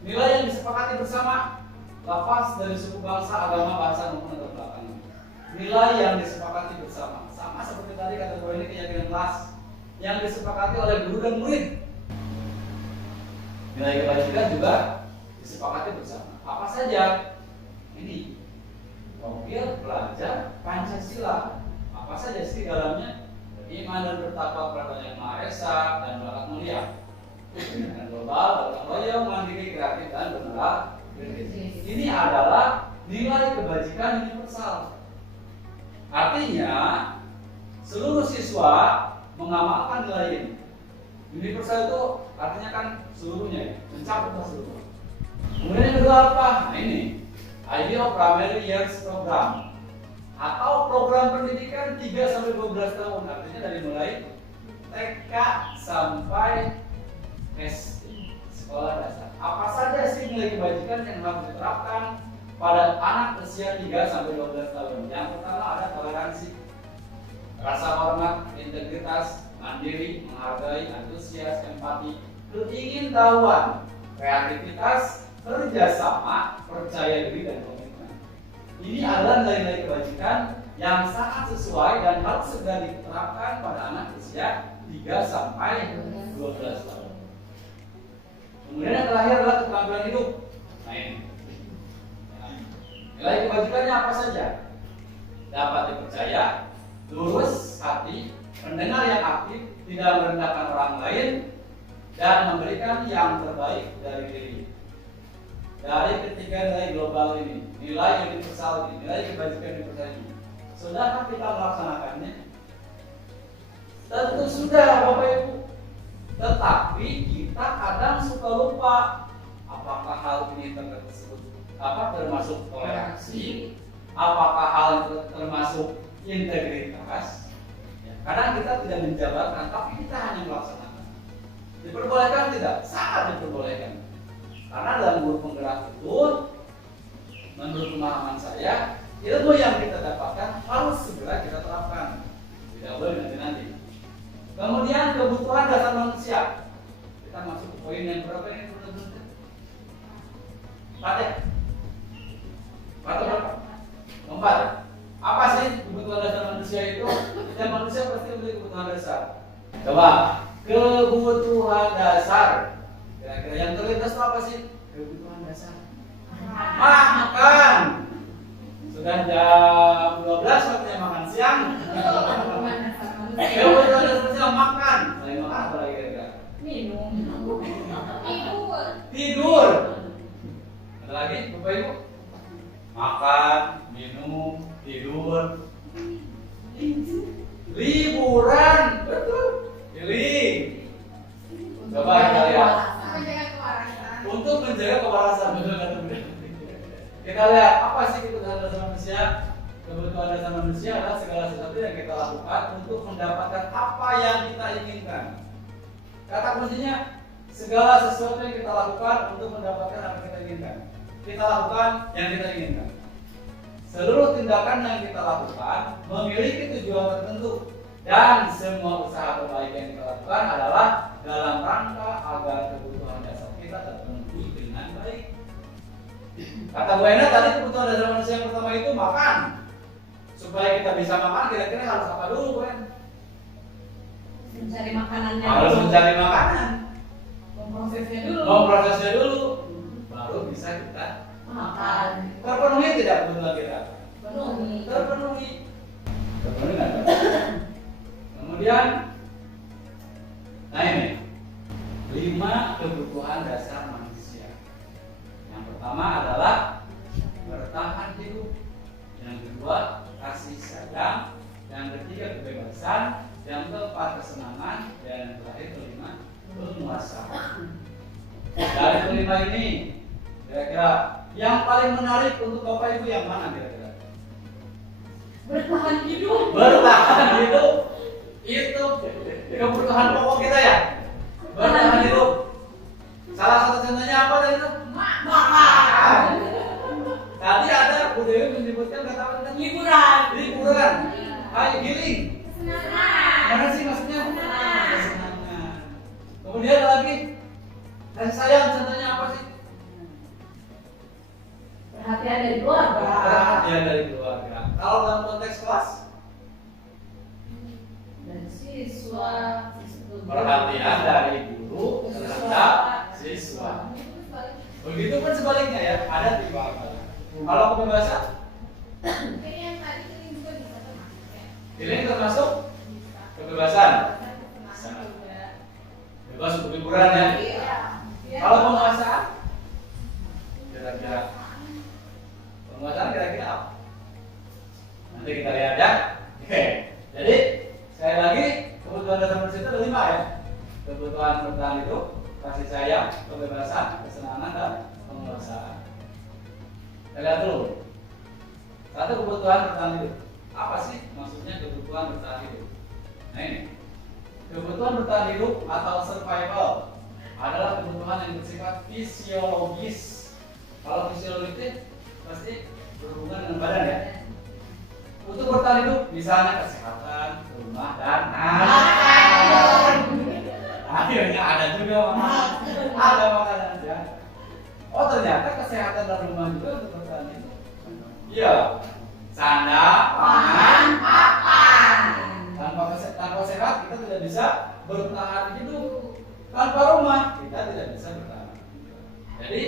nilai yang disepakati bersama, lepas dari suku bangsa, agama, bahasa maupun latar belakang. Nilai yang disepakati bersama, sama seperti tadi kategori ini keyakinan kelas yang disepakati oleh guru dan murid. Nilai kebajikan juga disepakati bersama. Apa saja? Ini profil pelajar Pancasila. Apa saja sih dalamnya? iman dan bertakwa kepada Yang Maha Esa dan bakat mulia. Pendidikan global, gotong royong, mandiri, kreatif dan bergerak. Ini adalah nilai kebajikan universal. Artinya seluruh siswa mengamalkan nilai ini. Universal itu artinya kan seluruhnya ya, mencakup seluruh. Kemudian yang kedua apa? Nah ini IBO Primary Years Program atau program pendidikan 3-12 tahun, artinya dari mulai TK sampai SD, sekolah dasar. Apa saja sih nilai kebajikan yang harus diterapkan pada anak usia 3-12 tahun? Yang pertama ada toleransi, rasa hormat, integritas, mandiri, menghargai, antusias, empati, keingintahuan, kreativitas, kerjasama, percaya diri dan komitmen. Ini adalah nilai-nilai kebajikan yang sangat sesuai dan harus segera diterapkan pada anak usia 3-12 tahun. Kemudian yang terakhir adalah keterampilan hidup. Nah ini nilai kebajikannya apa saja? Dapat dipercaya, lurus hati, mendengar yang aktif, tidak merendahkan orang lain, dan memberikan yang terbaik dari diri. Dari ketiga nilai global ini, nilai universal ini, nilai kebajikan universal ini, sudahkah kita melaksanakannya? Tentu sudah, Bapak Ibu. Tetapi kita kadang suka lupa apakah hal ini tersebut termasuk toleransi, apakah hal itu termasuk integritas. Kadang kita tidak menjabarkan, tapi kita hanya melaksanakan. Diperbolehkan tidak? Sangat diperbolehkan. Karena dalam guru penggerak itu, menurut pemahaman saya, ilmu yang kita dapatkan harus segera kita terapkan. Tidak boleh nanti-nanti. Kemudian kebutuhan dasar manusia. Kita masuk ke poin yang berapa ini? Empat ya? Berapa? 4. Apa sih kebutuhan dasar manusia itu? Setiap manusia pasti memiliki kebutuhan dasar. Coba, kebutuhan dasar. Kira-kira yang terlintas itu apa sih? Kebutuhan dasar. Makan. Sudah jam 12 waktunya makan siang. Kebutuhan dasar makan. Selain makan apa lagi kira-kira? Minum. Tidur. Ada lagi, Bapak Ibu? Makan, minum, tidur, liburan, betul, healing. Coba kita lihat. Untuk menjaga kewarasan, kita lihat apa sih kebutuhan dasar manusia? Kebutuhan dasar manusia adalah segala sesuatu yang kita lakukan untuk mendapatkan apa yang kita inginkan. Kata kuncinya, segala sesuatu yang kita lakukan untuk mendapatkan apa yang kita inginkan. Kita lakukan yang kita inginkan. Seluruh tindakan yang kita lakukan memiliki tujuan tertentu, dan semua usaha terbaik yang kita lakukan adalah dalam rangka agar kebutuhan dasar kita terpenuhi dengan baik. Kata Bu Ena tadi, kebutuhan dasar manusia yang pertama itu makan. Supaya kita bisa makan, kira-kira harus apa dulu, Bu Ena? Mencari makanannya. Harus mencari makanan. Memprosesnya dulu. Baru bisa kita Makan. terpenuhi tidak kebutuhan kita? Terpenuhi. Terpenuhi kan? Kemudian, nah ini 5 kebutuhan dasar manusia. Yang pertama adalah bertahan hidup. Yang kedua, kasih sayang. Yang ketiga, kebebasan. Yang keempat, kesenangan. Dan yang terakhir, kelima, penguasaan. Dari kelima ini, kira-kira yang paling menarik untuk Bapak Ibu yang mana kira-kira? Bertahan hidup. Bertahan hidup. Itu kebutuhan pokok kita ya. Bertahan hidup. Salah satu contohnya apa tadi itu? Makan. Tadi ada Bu Dewi menyebutkan kata apa tadi? Liburan. Liburan. Hai, healing. Kesenangan. Mana sih maksudnya? Kesenangan. Kemudian ada lagi, kasih sayang, contohnya apa sih? Perhatian dari keluarga. Perhatian dari keluarga. Kalau dalam konteks kelas, Dan siswa. perhatian dari guru terhadap siswa. Begitu pun sebaliknya ya, ada 3. Kalau kebebasan, Kayaknya yang tadi itu juga bisa termasuk ya. healing termasuk Bisa. Kebebasan. Senang juga. Bebas untuk liburan ya. Iya. Kalau penguasaan, kira-kira penguasaan kira-kira apa? Nanti kita lihat ya. Oke. Jadi sekali lagi kebutuhan dasar manusia itu ada 5 ya. Kebutuhan bertahan hidup, kasih sayang, kebebasan, kesenangan dan penguasaan. Kita lihat dulu. Satu, kebutuhan bertahan hidup. Apa sih maksudnya kebutuhan bertahan hidup? Nah ini. Kebutuhan bertahan hidup atau survival adalah kebutuhan yang bersifat fisiologis. Kalau fisiologis pasti berhubungan dengan badan ya. Untuk bertahan hidup misalnya kesehatan, rumah dan makan. Akhirnya ada juga makanan. Ada makanan ya. Oh ternyata kesehatan dan rumah juga untuk bertahan hidup. Iya. Sandang, pangan, papan. Tanpa sehat kita tidak bisa bertahan hidup. Tanpa rumah kita tidak bisa bertahan. Jadi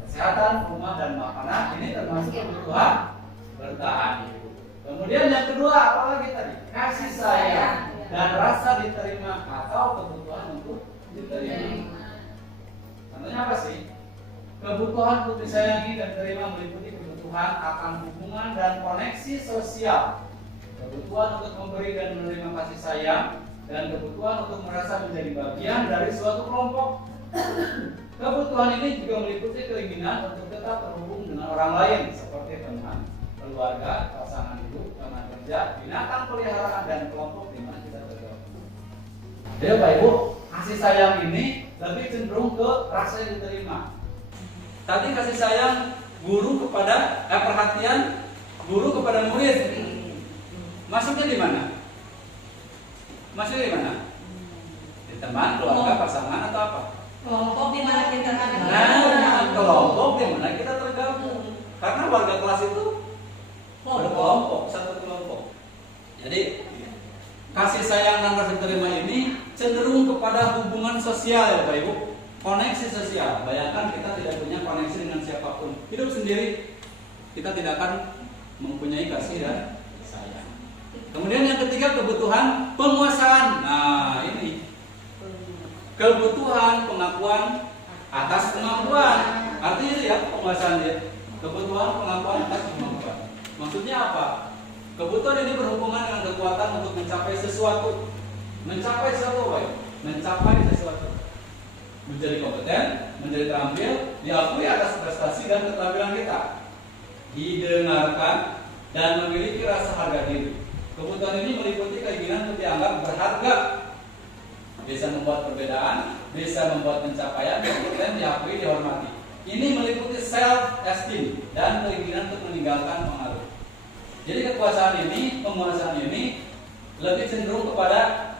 kesehatan, rumah dan makanan ini termasuk kebutuhan bertahan hidup. Kemudian yang kedua apalagi tadi? Kasih sayang dan rasa diterima atau kebutuhan untuk diterima. Contohnya apa sih? Kebutuhan untuk disayangi dan diterima meliputi kebutuhan akan hubungan dan koneksi sosial, kebutuhan untuk memberi dan menerima kasih sayang, dan kebutuhan untuk merasa menjadi bagian dari suatu kelompok. Kebutuhan ini juga meliputi keinginan untuk tetap terhubung dengan orang lain seperti teman, keluarga, pasangan hidup, teman kerja, binatang peliharaan, dan kelompok di mana kita tergabung. Jadi Bapak Ibu, kasih sayang ini lebih cenderung ke rasa yang diterima. Tadi kasih sayang guru kepada perhatian guru kepada murid. Masuknya di mana? Masuknya di mana? Di teman, keluarga, pasangan atau apa? Kelompok di mana kita tergabung. Nah, kelompok di mana kita tergabung. Karena warga kelas itu berkelompok, satu kelompok. Jadi kasih sayang dan rasa diterima ini cenderung kepada hubungan sosial ya Bapak Ibu. Koneksi sosial. Bayangkan kita tidak punya koneksi dengan siapapun. Hidup sendiri, kita tidak akan mempunyai kasih dan sayang. Kemudian yang ketiga kebutuhan penguasaan. Nah ini kebutuhan pengakuan atas kemampuan. Artinya itu ya penguasaan dia. Kebutuhan pengakuan atas kemampuan. Maksudnya apa? Kebutuhan ini berhubungan dengan kekuatan untuk mencapai sesuatu. Mencapai sesuatu baik. Mencapai sesuatu. Menjadi kompeten, menjadi terampil, diakui atas prestasi dan keterampilan kita. Didengarkan dan memiliki rasa harga diri. Kebutuhan ini meliputi keinginan untuk dianggap berharga. Bisa membuat perbedaan, bisa membuat pencapaian, kompeten, diakui, dihormati. Ini meliputi self-esteem dan keinginan untuk meninggalkan pengaruh. Jadi kekuasaan ini, penguasaan ini lebih cenderung kepada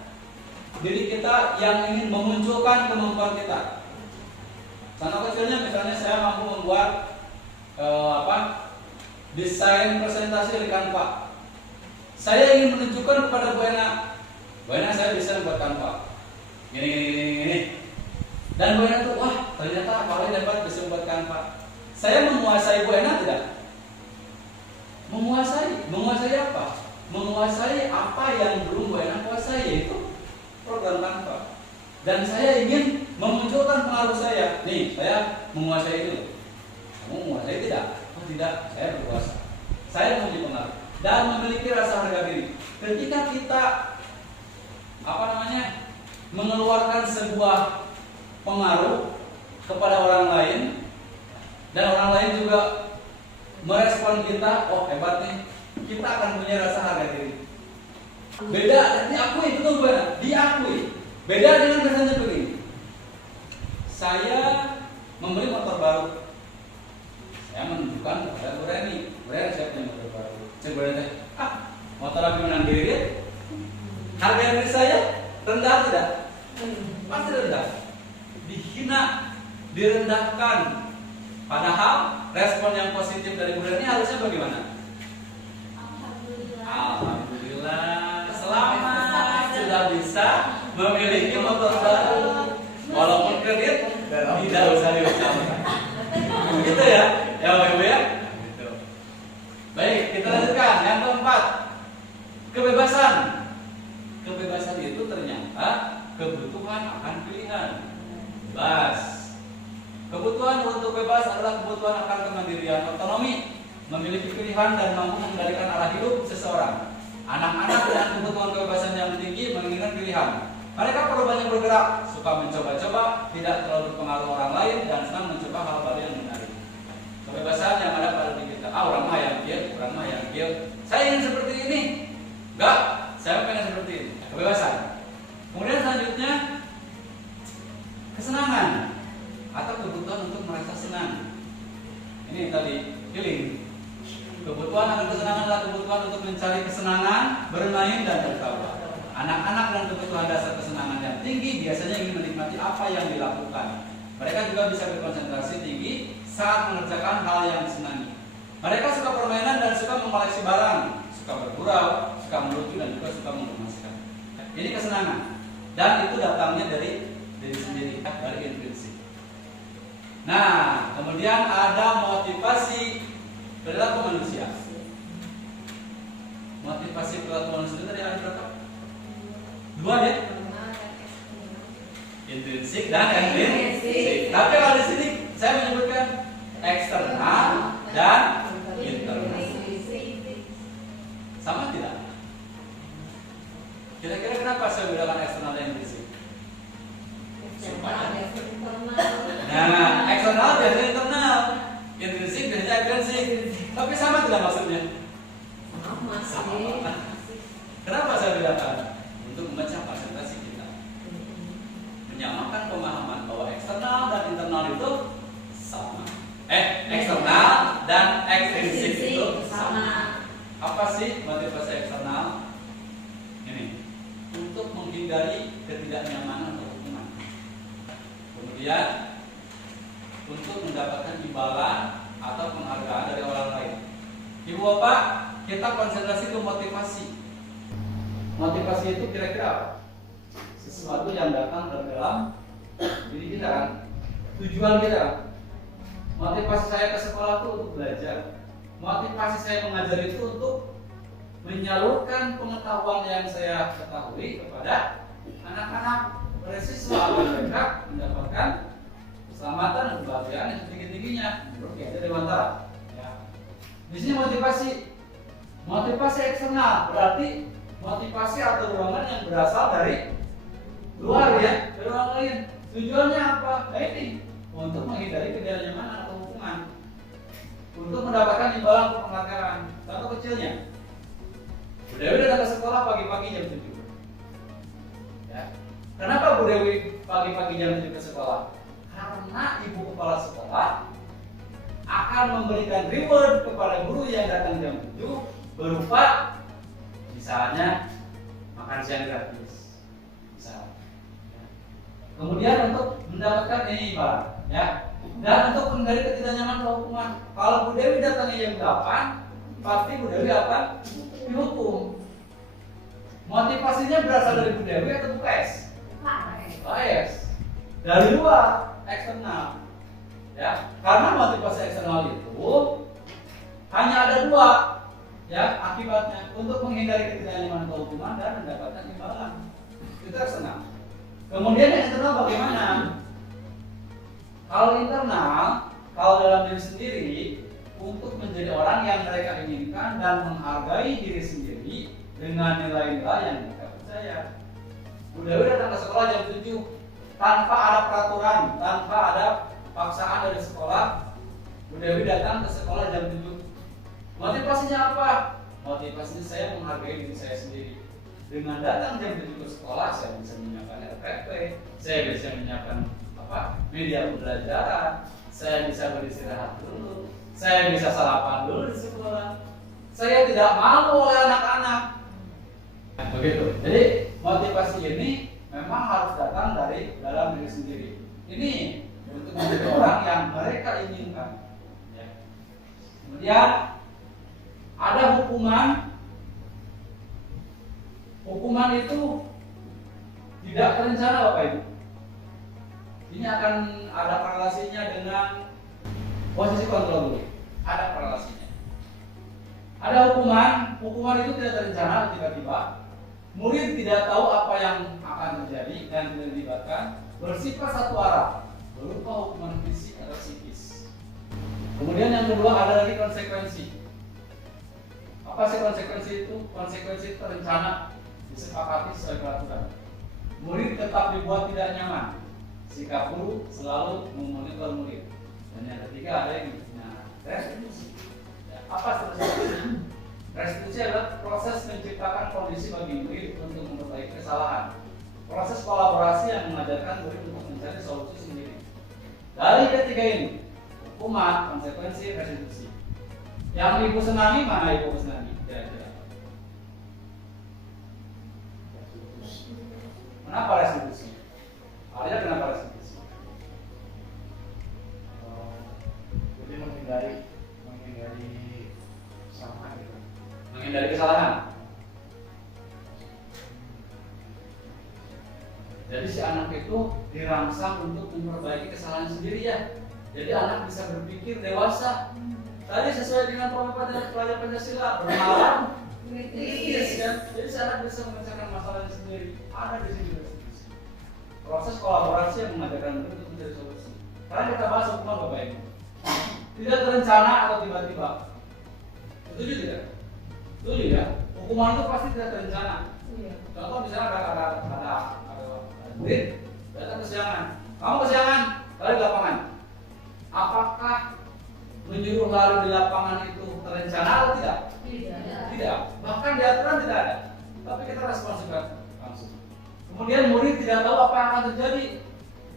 diri kita yang ingin memunculkan kemampuan kita. Contoh kecilnya misalnya saya mampu membuat desain presentasi di Canva. Saya ingin menunjukkan kepada Bu Ena saya bisa membuat Canva. Gini. Dan Bu Ena tuh wah ternyata apalagi dapat bisa membuat Canva. Saya menguasai Bu Ena tidak? Menguasai apa? Menguasai apa yang belum Bu Ena kuasai, yaitu program Canva. Dan saya ingin memunculkan pengaruh saya. Nih, saya menguasai itu. Kamu menguasai tidak? Oh tidak, saya berkuasa. Saya memiliki pengaruh dan memiliki rasa harga diri. Ketika kita mengeluarkan sebuah pengaruh kepada orang lain dan orang lain juga merespon kita, oh hebat nih, kita akan punya rasa harga diri. Beda, diakui, betul benar, diakui. Beda dengan misalnya begini, saya membeli motor baru, saya menunjukkan kepada Bu Reni saya punya motor baru. Sebenarnya, motor aku menang diri, harga diri saya rendah tidak? Pasti rendah, dihina, direndahkan. Padahal respon yang positif dari Bu Reni harusnya bagaimana? Alhamdulillah, selamat sudah bisa memiliki motor baru. Walaupun kredit tidak usah diucapkan. Begitu ya, ya Bapak Ibu ya. Gitu. Baik, kita lanjutkan. Yang keempat, kebebasan. Kebebasan bukan. Bebas. Kebutuhan untuk bebas adalah kebutuhan akan kemandirian, otonomi, memiliki pilihan dan mampu mengendalikan arah hidup seseorang. Anak-anak dengan kebutuhan kebebasan yang tinggi menginginkan pilihan. Mereka perlu banyak bergerak, suka mencoba-coba, tidak terlalu berpengaruh orang lain, dan senang mencoba hal baru yang menarik. Kebebasan yang ada pada diri kita. Orang mah yang kieu, orang mah yang kieu. Saya ingin seperti ini. Enggak, saya pengen seperti ini. Kebebasan. Kemudian selanjutnya kesenangan atau kebutuhan untuk merasa senang. Ini tadi feeling. Kebutuhan akan kesenangan adalah kebutuhan untuk mencari kesenangan, bermain dan tertawa. Anak-anak dengan kebutuhan dasar kesenangan yang tinggi biasanya ingin menikmati apa yang dilakukan. Mereka juga bisa berkonsentrasi tinggi saat mengerjakan hal yang disenangi. Mereka suka permainan dan suka mengoleksi barang, suka bergurau, suka melucu dan juga suka menggemaskan. Ini kesenangan. Dan itu datangnya dari diri sendiri, dari intrinsik. Nah, kemudian ada motivasi perilaku manusia. Motivasi perilaku manusia tadi ada berapa? 2 ya? Intrinsik dan ekstrinsik. Tapi kalau di sini saya menyebutkan eksternal dan internal. Sama tidak? Kira-kira kenapa saya bedakan eksternal dan intrinsik? Nah, eksternal biasanya internal, intrinsik biasanya ekstrinsik. Tapi sama tidak maksudnya? Sama. Kenapa saya bedakan? Untuk memecah konsentrasi kita, menyamakan pemahaman bahwa eksternal dan internal itu sama. Eksternal dan ekstrinsik itu sama. Apa sih motivasi eksternal? Ini untuk menghindari ketidaknyamanan atau hukuman. Kemudian untuk mendapatkan imbalan atau penghargaan dari orang lain. Ibu bapak, kita konsentrasi ke motivasi. Motivasi itu kira-kira apa? Sesuatu yang datang dari dalam diri kita kan, tujuan kita kan. Motivasi saya ke sekolah itu untuk belajar. Motivasi saya mengajar itu untuk menyalurkan pengetahuan yang saya ketahui kepada anak-anak pada siswa agar mereka mendapatkan keselamatan dan kebahagiaan yang setinggi-tingginya. Oke, itu Dewantara. Ya. Di sini motivasi eksternal berarti motivasi atau dorongan yang berasal dari luar ya, dari orang lain. Tujuannya apa? Nah ini untuk menghindari ketidaknyamanan atau hukuman, untuk mendapatkan imbalan atau penghargaan. Contoh kecilnya, Bu Dewi datang ke sekolah pagi-pagi jam 7. Ya. Kenapa Bu Dewi pagi-pagi jam 7 ke sekolah? Karena ibu kepala sekolah akan memberikan reward kepada guru yang datang jam 7 berupa misalnya makan siang gratis, misalnya. Kemudian untuk mendapatkan ini imbalan, ya, dan untuk menghindari ketidaknyamanan atau hukuman. Kalau Bu Dewi datangnya jam 8, pasti Bu Dewi akan dihukum. Motivasinya berasal dari Bu Dewi atau Bu KS? KS. Dari luar, eksternal. Ya, karena motivasi eksternal itu hanya ada 2. Ya, akibatnya untuk menghindari ketidaknyamanan atau hukuman dan mendapatkan imbalan. Itu eksternal. Kemudian yang internal bagaimana? Kalau internal, kalau dalam diri sendiri untuk menjadi orang yang mereka inginkan dan menghargai diri sendiri dengan nilai-nilai yang mereka percaya. Bu Dewi datang ke sekolah jam 7 tanpa ada peraturan, tanpa ada paksaan dari sekolah. Bu Dewi datang ke sekolah jam 7. Motivasinya apa? Motivasinya saya menghargai diri saya sendiri. Dengan datang jam 7 ke sekolah, saya bisa menyiapkan RPP, saya bisa menyiapkan media pembelajaran, saya bisa beristirahat dulu, saya bisa sarapan dulu di sekolah. Saya tidak malu oleh anak-anak. Begitu. Jadi motivasi ini memang harus datang dari dalam diri sendiri. Ini untuk menjadi orang yang mereka inginkan. Ya. Kemudian ada hukuman. Hukuman itu tidak terencana Bapak Ibu. Ini akan ada korelasinya dengan posisi kontrol dulu. Ada korelasinya. Ada hukuman itu tidak terencana tiba-tiba. Murid tidak tahu apa yang akan terjadi dan tidak dilibatkan. bersifat satu arah berupa hukuman fisik atau psikis. Kemudian yang kedua ada lagi konsekuensi. Apa sih konsekuensi itu? Konsekuensi terencana disepakati sesuai peraturan. Murid tetap dibuat tidak nyaman. Sikap guru selalu memonitor murid. Dan yang ketiga ada yang restitusi. Apa restitusi? Restitusi adalah proses menciptakan kondisi bagi murid untuk memperbaiki kesalahan. Proses kolaborasi yang mengajarkan murid untuk mencari solusi sendiri. Dari ketiga ini, hukuman, konsekuensi, restitusi. Yang ibu senangi mana ibu senangi? Kira-kira. Kenapa restitusi? Alia kenapa restitusi? Jadi menghindari kesalahan gitu. Menghindari kesalahan. Jadi si anak itu dirangsang untuk memperbaiki kesalahan sendiri ya. Jadi anak bisa berpikir dewasa. Tadi sesuai dengan pelajaran Pancasila, bernalar kritis kan. Jadi si anak bisa memecahkan masalahnya sendiri. Ada di sini restitusi. Proses kolaborasi yang mengajarkan untuk mencari solusi. Sekarang kita bahas hukuman Bapak Ibu. Tidak terencana atau tiba-tiba. Setuju tidak? Setuju ya? Hukuman itu pasti tidak terencana. Contoh misalnya ada murid datang kesiangan. Kamu kesiangan, lari di lapangan. Apakah menyuruh lari di lapangan itu terencana atau tidak? Tidak. Bahkan di aturan tidak ada. Tapi kita responsifkan langsung. Kemudian murid tidak tahu apa yang akan terjadi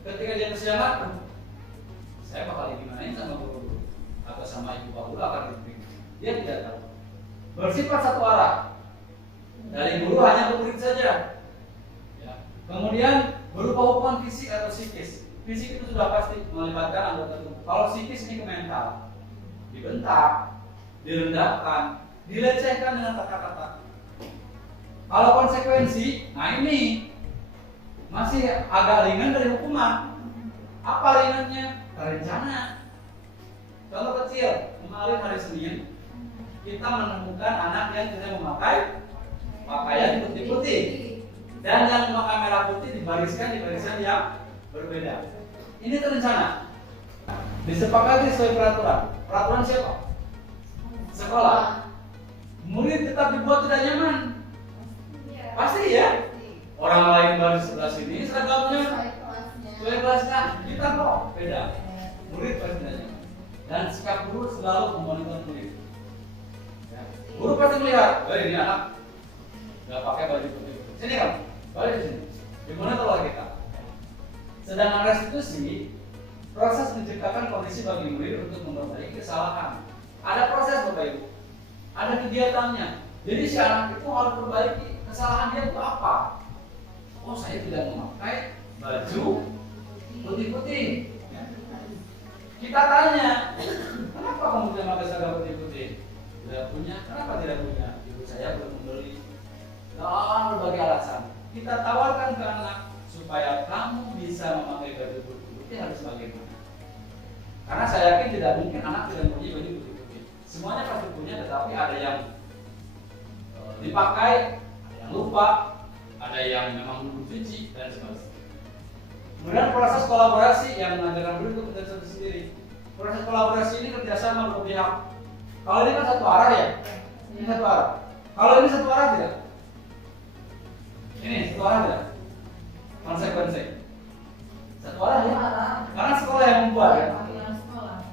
ketika dia kesiangan. Saya bakal dimanain sama guru atau sama ibu guru akan dibimbing. Dia tidak tahu. Bersifat satu arah. Dari guru hanya ke murid saja. Ya. Kemudian berupa hukuman fisik atau psikis. Fisik itu sudah pasti melibatkan anggota tubuh. Kalau psikis ini ke mental, dibentak, direndahkan, dilecehkan dengan kata-kata. Kalau konsekuensi, nah ini masih agak ringan dari hukuman. Apa ringannya? Terencana. Contoh kecil, kemarin hari Senin kita menemukan anak yang tidak memakai pakaian putih-putih dan yang memakai merah putih dibariskan di barisan yang berbeda. Ini terencana. Disepakati sesuai peraturan. Peraturan siapa? Sekolah. Murid tetap dibuat tidak nyaman. Pasti ya. Orang lain baris sebelah sini seragamnya sesuai kelasnya. Kita kok beda. Murid pasti tidak nyaman. Dan sikap guru selalu memonitor murid. Ya. Guru pasti melihat, ini anak nggak pakai baju putih. Sini kan, balik di sini. Dimonitor oleh kita. Sedangkan restitusi, proses menciptakan kondisi bagi murid untuk memperbaiki kesalahan. Ada proses Bapak Ibu, ada kegiatannya. Jadi si anak itu harus perbaiki kesalahan dia itu apa? Oh, saya tidak memakai baju putih-putih. Kita tanya, kenapa kamu tidak memakai seragam putih-putih? Tidak punya. Kenapa tidak punya? Ibu saya belum membeli. Dan berbagai alasan. Kita tawarkan ke anak supaya kamu bisa memakai baju putih-putih harus bagaimana? Karena saya yakin tidak mungkin anak tidak punya baju putih-putih. Semuanya pasti punya, tetapi ada yang dipakai, ada yang lupa, ada yang memang belum cuci dan sebagainya. Kemudian proses kolaborasi yang mengajarkan murid untuk mencari sendiri. Proses kolaborasi ini kerjasama dua pihak. Kalau ini kan satu arah ya, ini satu arah. Kalau ini satu arah tidak? Ini satu arah tidak? Konsekuensi satu arah ya, karena sekolah yang membuat ya.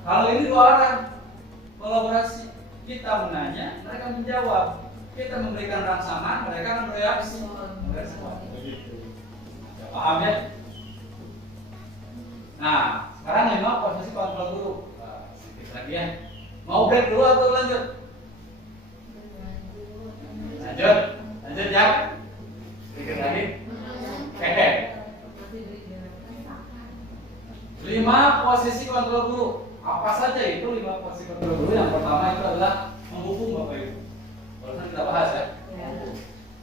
Kalau ini dua arah, kolaborasi. Kita menanya, mereka menjawab. Kita memberikan rangsangan, mereka akan bereaksi. Ya, paham ya? Nah, sekarang memang posisi kontrol dulu. Sedikit lagi ya. Mau break dulu atau lanjut? Lanjut ya. Sedikit lagi. Oke. 5 posisi kontrol guru. Apa saja itu 5 posisi kontrol guru? Yang pertama itu adalah menghukum Bapak Ibu. Barusan kita bahas ya.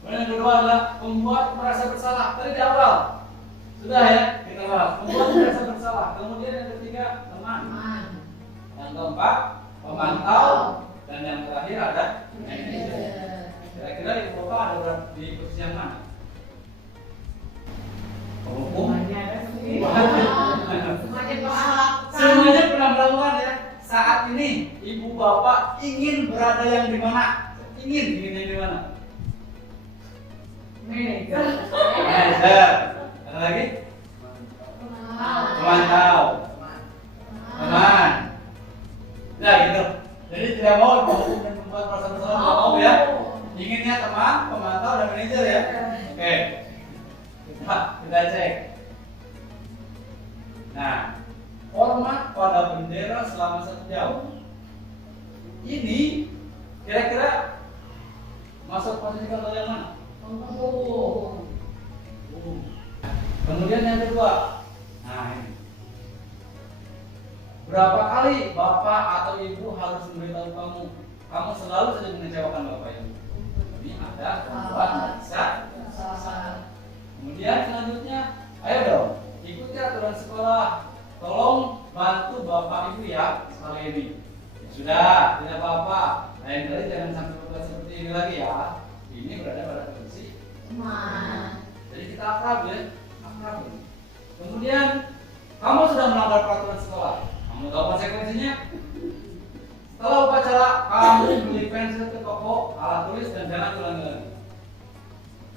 Kemudian yang kedua adalah membuat merasa bersalah. Tadi di awal sudah ya kita bahas. Membuat merasa bersalah. Kemudian yang ketiga teman. Yang keempat pemantau. Dan yang terakhir ada manajer. Kira-kira di Bapak ada di posisi yang mana? Menghukum. saat ini ibu bapak ingin berada yang di mana? Ingin yang di mana? Manajer. Ada lagi? Pemantau. Teman. Ya gitu. Jadi tidak mau membuat perasaan bersalah, tidak mau ya. Inginnya teman, pemantau dan manajer ya. Oke. Kita cek. Nah, hormat pada bendera selama 1 jam. Ini kira-kira masuk posisi kontrol yang mana? Kemudian yang kedua, nah ini. Berapa kali bapak atau ibu harus memberitahu kamu selalu saja mengecewakan bapak ibu. Ini ada gangguan bisa. Kemudian selanjutnya, ayo dong, ikuti aturan sekolah. Tolong bantu bapak ibu ya sekali ini. Ya sudah, tidak apa-apa. Lain kali jangan sampai berbuat seperti ini lagi ya. Ini berada pada posisi teman. Jadi kita akrab ya, akrab. Kemudian kamu sudah melanggar peraturan sekolah. Kamu tahu konsekuensinya? Setelah upacara, kamu beli pensil ke toko, alat tulis dan jangan ulangi lagi.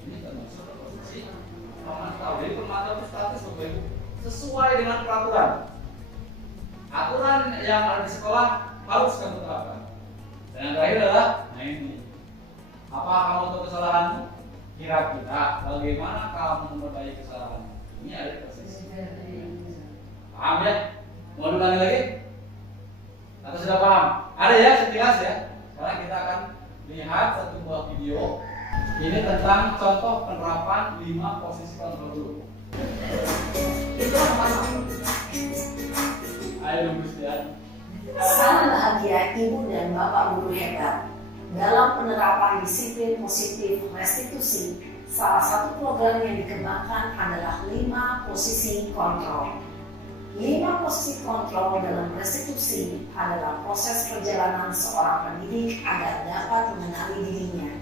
Ini termasuk posisi pemantau. Jadi pemantau itu status Bapak Ibu sesuai dengan peraturan. Aturan yang ada di sekolah harus kamu terapkan. Dan yang terakhir adalah, nah ini, apa kamu tahu kesalahanmu? Kira-kira bagaimana kamu memperbaiki kesalahanmu? Ini ada di posisi. Paham ya? Mau diulangi lagi? Atau sudah paham? Ada ya sekilas ya. Sekarang kita akan lihat satu buah video. Ini tentang contoh penerapan 5 posisi kontrol dulu. Ayo Gustian. Sangat bahagia ibu dan bapak guru hebat dalam penerapan disiplin positif restitusi. Salah satu program yang dikembangkan adalah 5 posisi kontrol. 5 posisi kontrol dalam restitusi adalah proses perjalanan seorang pendidik agar dapat mengenali dirinya.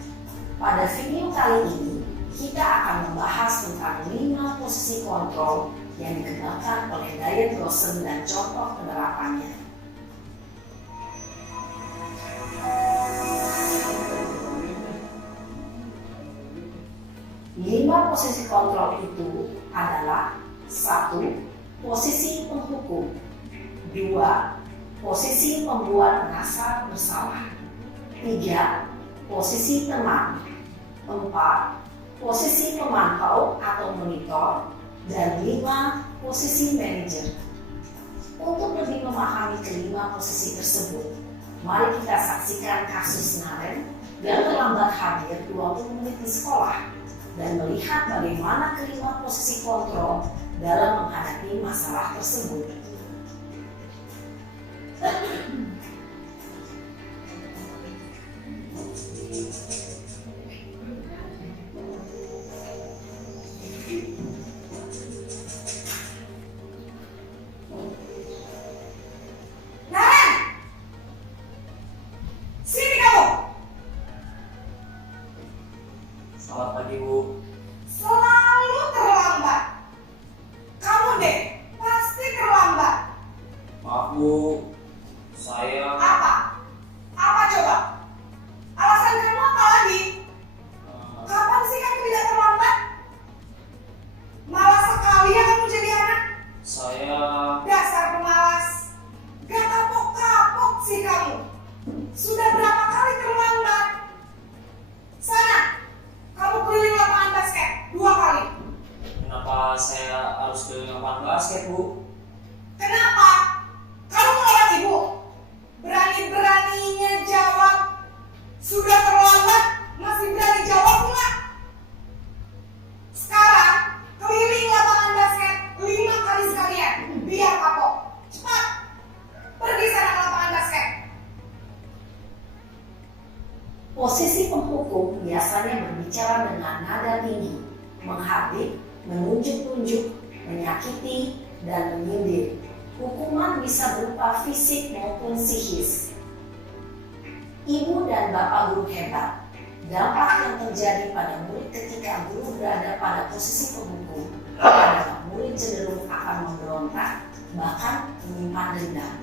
Pada video kali ini, kita akan membahas tentang 5 posisi kontrol yang dikembangkan oleh Diane Rosen dan contoh penerapannya. 5 posisi kontrol itu adalah 1. Posisi penghukum. 2. Posisi pembuat merasa bersalah. 3. Posisi teman. 4. Posisi pemantau atau monitor. Dan 5. Posisi manajer. Untuk lebih memahami kelima posisi tersebut, mari kita saksikan kasus Naren yang terlambat hadir 20 menit di sekolah dan melihat bagaimana kelima posisi kontrol dalam menghadapi masalah tersebut. Naren! Sini kamu! Selamat pagi Bu. Selalu terlambat. Kamu deh, pasti terlambat. Maaf Bu, saya Apa? Apa coba? Alasan kamu apa lagi? Kapan sih kamu tidak terlambat? Malas sekali ya kamu jadi anak. saya Dasar pemalas. Gak kapok-kapok sih kamu. Sudah berapa kali terlambat? Sana, kamu keliling lapangan basket 2 kali. kenapa saya harus ke lapangan basket Bu? Kenapa? Kamu nolak ibu? Berani-beraninya jawab. Sudah terlambat, masih berani jawab enggak? Sekarang, keliling lapangan basket 5 kali sekalian. Biar kapok. Cepat. Pergi sana ke lapangan basket. Posisi penghukum biasanya berbicara dengan nada tinggi, menghardik, menunjuk-nunjuk, menyakiti, dan menyindir. Hukuman bisa berupa fisik maupun psikis. Ibu dan bapak guru hebat, dampak yang terjadi pada murid ketika guru berada pada posisi penghukum adalah murid cenderung akan memberontak, bahkan menyimpan dendam.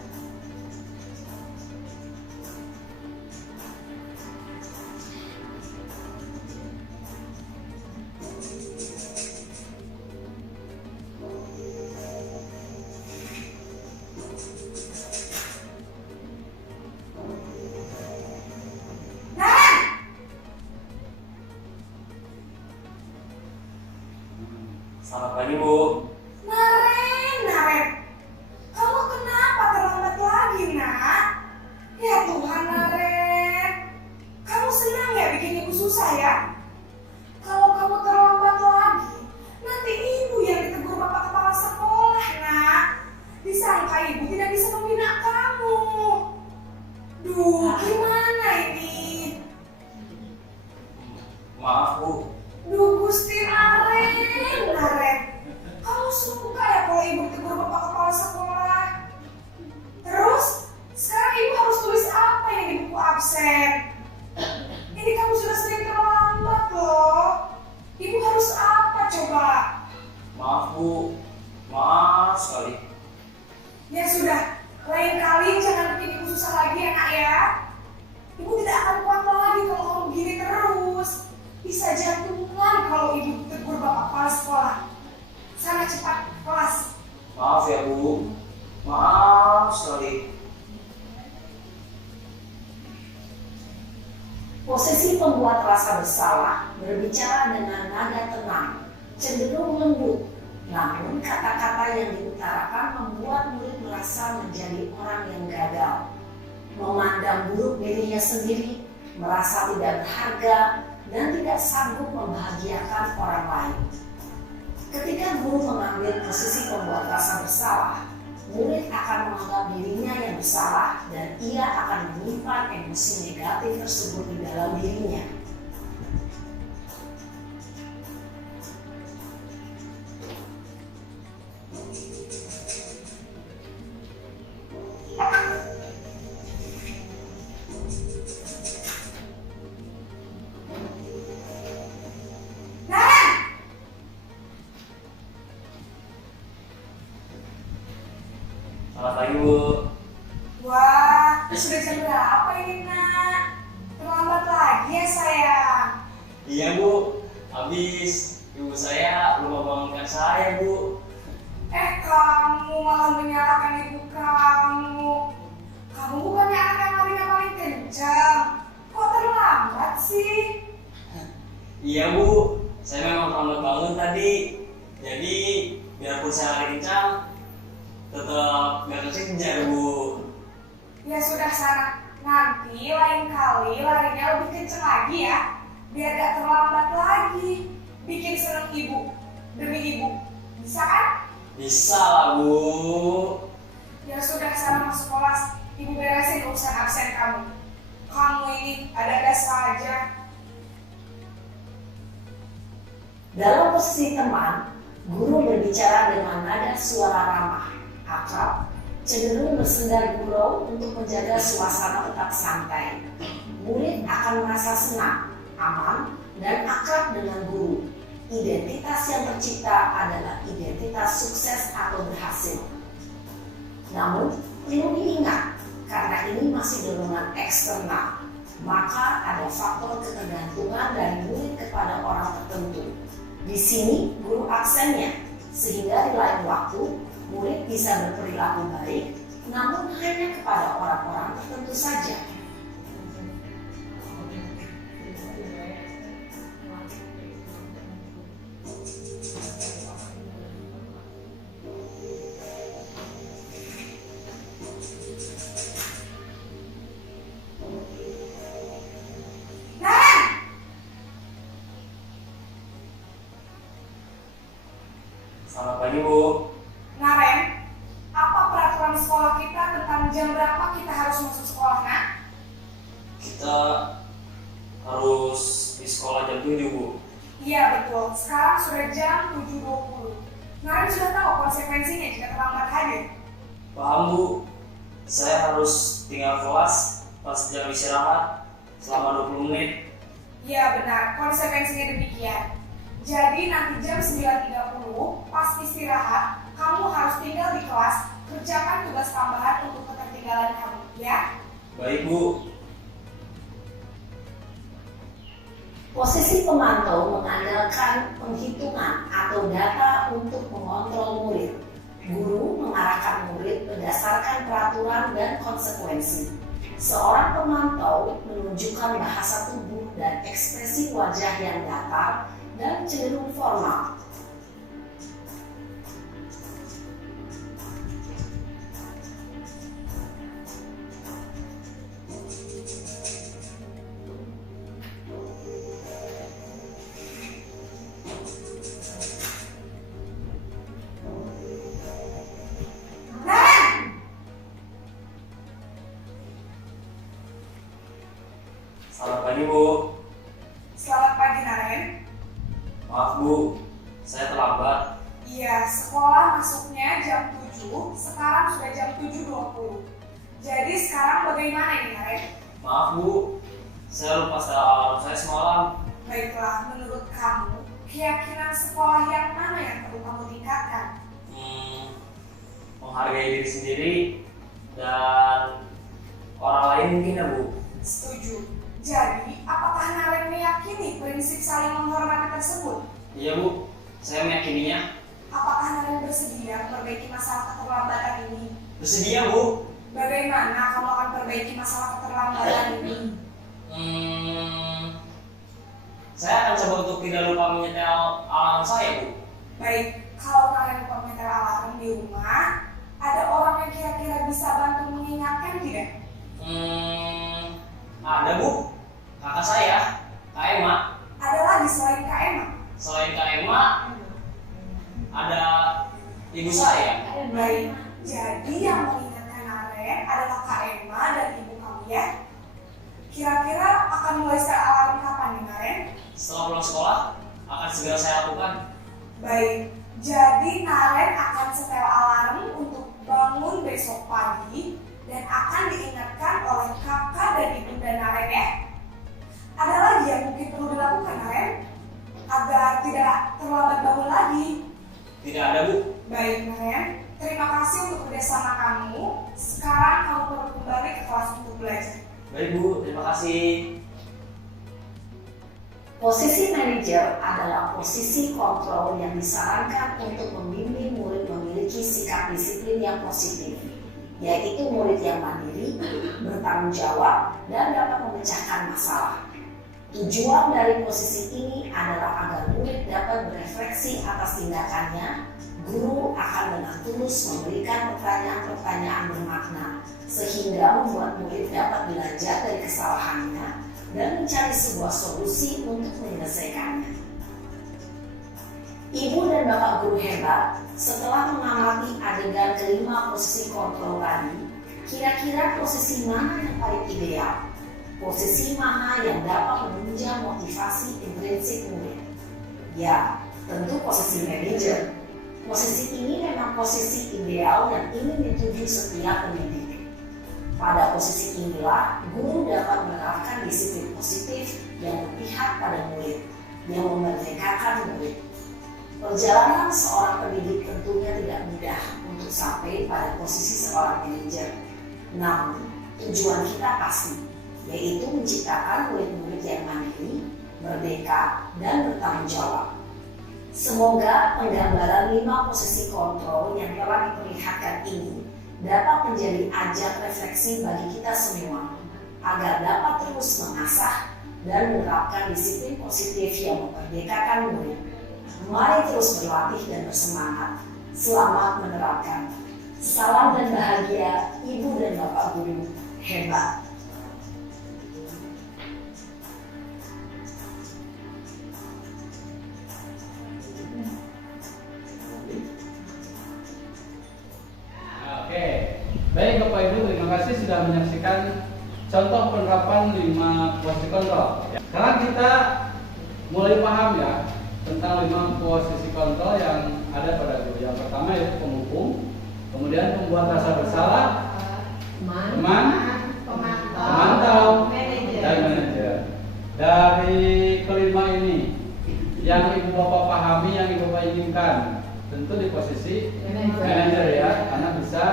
Maaf sekali. Ya sudah, lain kali jangan bikin ibu susah lagi ya nak ya. Ibu tidak akan kuat lagi kalau kamu begini terus. Bisa jantungan kalau ibu tegur bapak kepala sekolah. Sana cepat ke kelas. Maaf ya Bu. Maaf sekali. Posisi pembuat rasa bersalah berbicara dengan nada tenang, cenderung lembut. Namun kata-kata yang diutarakan membuat murid merasa menjadi orang yang gagal, memandang buruk dirinya sendiri, merasa tidak berharga, dan tidak sanggup membahagiakan orang lain. Ketika guru mengambil posisi pembuat rasa bersalah, murid akan menganggap dirinya yang bersalah dan ia akan menyimpan emosi negatif tersebut di dalam dirinya. Selamat pagi Bu. Wah, sudah jam berapa ini nak? Terlambat lagi ya sayang. Iya Bu. Habis ibu saya lupa bangunkan saya Bu. Kamu malah menyalahkan ibu kamu. Kamu bukannya anak yang larinya paling kencang. Kok terlambat sih? Iya Bu. Saya memang terlambat bangun tadi. Jadi biarpun saya lari kencang, tetap gak kekejar Bu. Ya sudah sana. Nanti lain kali larinya lebih kencang lagi ya. Biar gak terlambat lagi. Bikin seneng ibu. Demi ibu. Bisa kan? Bisa lah Bu. Ya sudah sana masuk kelas. Ibu beresin urusan absen kamu. Kamu ini ada-ada saja. Dalam posisi teman, guru berbicara dengan nada suara ramah, akrab, cenderung bersendar gurau untuk menjaga suasana tetap santai. Murid akan merasa senang, aman, dan akrab dengan guru. Identitas yang tercipta adalah identitas sukses atau berhasil. Namun, perlu diingat, karena ini masih dorongan eksternal, maka ada faktor ketergantungan dari murid kepada orang tertentu. Di sini guru aksennya, sehingga di lain waktu murid bisa berperilaku baik, namun hanya kepada orang-orang tertentu saja. Selamat pagi Bu. Naren, apa peraturan sekolah kita tentang jam berapa kita harus masuk sekolah, nak? Kita harus di sekolah jam 7 Bu. Iya betul, sekarang sudah jam 7.20. Naren sudah tahu konsekuensinya jika terlambat hadir. Paham Bu. Saya harus tinggal kelas pas jam istirahat selama 20 menit. Iya benar, konsekuensinya demikian. Jadi nanti jam 9.30 pas istirahat, kamu harus tinggal di kelas, kerjakan tugas tambahan untuk ketertinggalan kamu, ya? Baik Bu. Posisi pemantau mengandalkan penghitungan atau data untuk mengontrol murid. Guru mengarahkan murid berdasarkan peraturan dan konsekuensi. Seorang pemantau menunjukkan bahasa tubuh dan ekspresi wajah yang datar dan cenderung formal. Selamat pagi Bu. Selamat pagi Naren. Maaf Bu, saya terlambat. Iya, sekolah masuknya jam 7, sekarang sudah jam 7.20. Jadi sekarang bagaimana ini Naren? Maaf Bu, saya lupa setel alarm saya semalam. Baiklah, menurut kamu, keyakinan sekolah yang mana yang perlu kamu tingkatkan? hargai diri sendiri dan orang lain mungkin ya Bu. Setuju. Jadi, apakah Naren meyakini prinsip saling menghormati tersebut? Iya Bu, saya meyakininya. Apakah Naren bersedia memperbaiki masalah keterlambatan ini? Bersedia Bu. Bagaimana kamu akan perbaiki masalah keterlambatan ini? Saya akan coba untuk tidak lupa menyetel alarm saya Bu. Baik, kalau Naren lupa menyetel alarm di rumah, ada orang yang kira-kira bisa bantu mengingatkan tidak? Ada Bu, kakak saya, Kak Emma. Ada lagi selain Kak Emma? Selain Kak Emma, ada ibu saya. Baik, jadi yang mengingatkan Naren adalah Kak Emma dan ibu kamu ya? Kira-kira akan mulai setel alarm kapan nih Naren? Setelah pulang sekolah, akan segera saya lakukan. Baik, jadi Naren akan setel alarm untuk bangun besok pagi dan akan diingatkan oleh kakak dan ibunda Naren ya. Ada lagi yang mungkin perlu dilakukan Naren agar tidak terlambat bangun lagi? Tidak ada Bu. Baik Naren, terima kasih untuk kerjasama kamu. Sekarang kamu perlu kembali ke kelas untuk belajar. Baik Bu, terima kasih. Posisi manajer adalah posisi kontrol yang disarankan untuk membimbing murid memiliki sikap disiplin yang positif, yaitu murid yang mandiri, bertanggung jawab, dan dapat memecahkan masalah. Tujuan dari posisi ini adalah agar murid dapat berefleksi atas tindakannya. Guru akan dengan tulus memberikan pertanyaan-pertanyaan bermakna, sehingga membuat murid dapat belajar dari kesalahannya dan mencari sebuah solusi untuk menyelesaikannya. Ibu dan Bapak guru hebat, setelah mengamati adegan kelima posisi kontrol tadi, kira-kira posisi mana yang paling ideal? Posisi mana yang dapat menunjang motivasi intrinsik murid? Ya, tentu posisi manajer. Posisi ini memang posisi ideal yang ingin dituju setiap pendidik. Pada posisi inilah, guru dapat menerapkan disiplin positif yang berpihak pada murid, yang memerdekakan murid. Perjalanan seorang pendidik tentunya tidak mudah untuk sampai pada posisi seorang manajer. Namun, tujuan kita pasti, yaitu menciptakan murid-murid yang mandiri, merdeka, dan bertanggung jawab. Semoga penggambaran 5 posisi kontrol yang telah diperlihatkan ini dapat menjadi ajang refleksi bagi kita semua agar dapat terus mengasah dan menerapkan disiplin positif yang memerdekakan murid. Mari terus berlatih dan bersemangat. Selamat menerapkan. Salam dan bahagia Ibu dan Bapak guru hebat. Baik Bapak Ibu, terima kasih sudah menyaksikan contoh penerapan 5 posisi kontrol. Sekarang kita mulai paham ya tentang 5 posisi kontrol yang ada pada guru. Yang pertama yaitu penghukum, kemudian pembuat rasa bersalah, teman, pemantau, dan manajer. Dari kelima ini yang Ibu Bapak pahami, yang Ibu Bapak inginkan, tentu di posisi manajer ya, karena bisa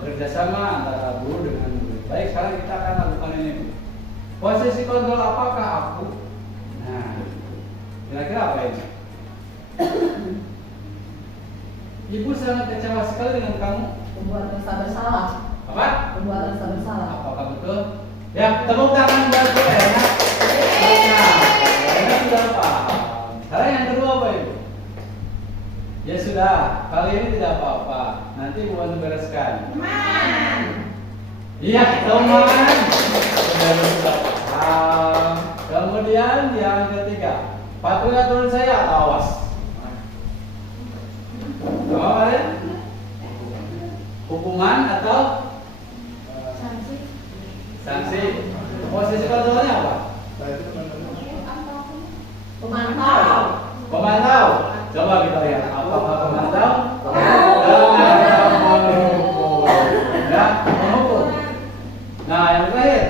bekerja sama antara guru dengan murid. Baik, sekarang kita akan lakukan ini. Posisi kontrol apakah aku? Nah, kira-kira apa ini? Ibu sangat kecewa sekali dengan kamu. Pembuat rasa bersalah. Apa? Pembuat rasa bersalah. Apakah betul? Ya, tepuk tangan buat Bu Ena. Nah, Ena sudah paham. Sekarang yang kedua apa Ibu? Ya sudah, kali ini tidak apa-apa. Nanti Bu bantu bereskan. Teman. Iya, teman. Sudah paham. Kemudian yang ketiga, patuhi aturan saya atau awas. Apa kalian? Hukuman atau sanksi? Posisi kontrolnya apa? Pemantau. Pemantau. Coba kita lihat apakah pemantau? Ya, menghukum. Nah, yang terakhir,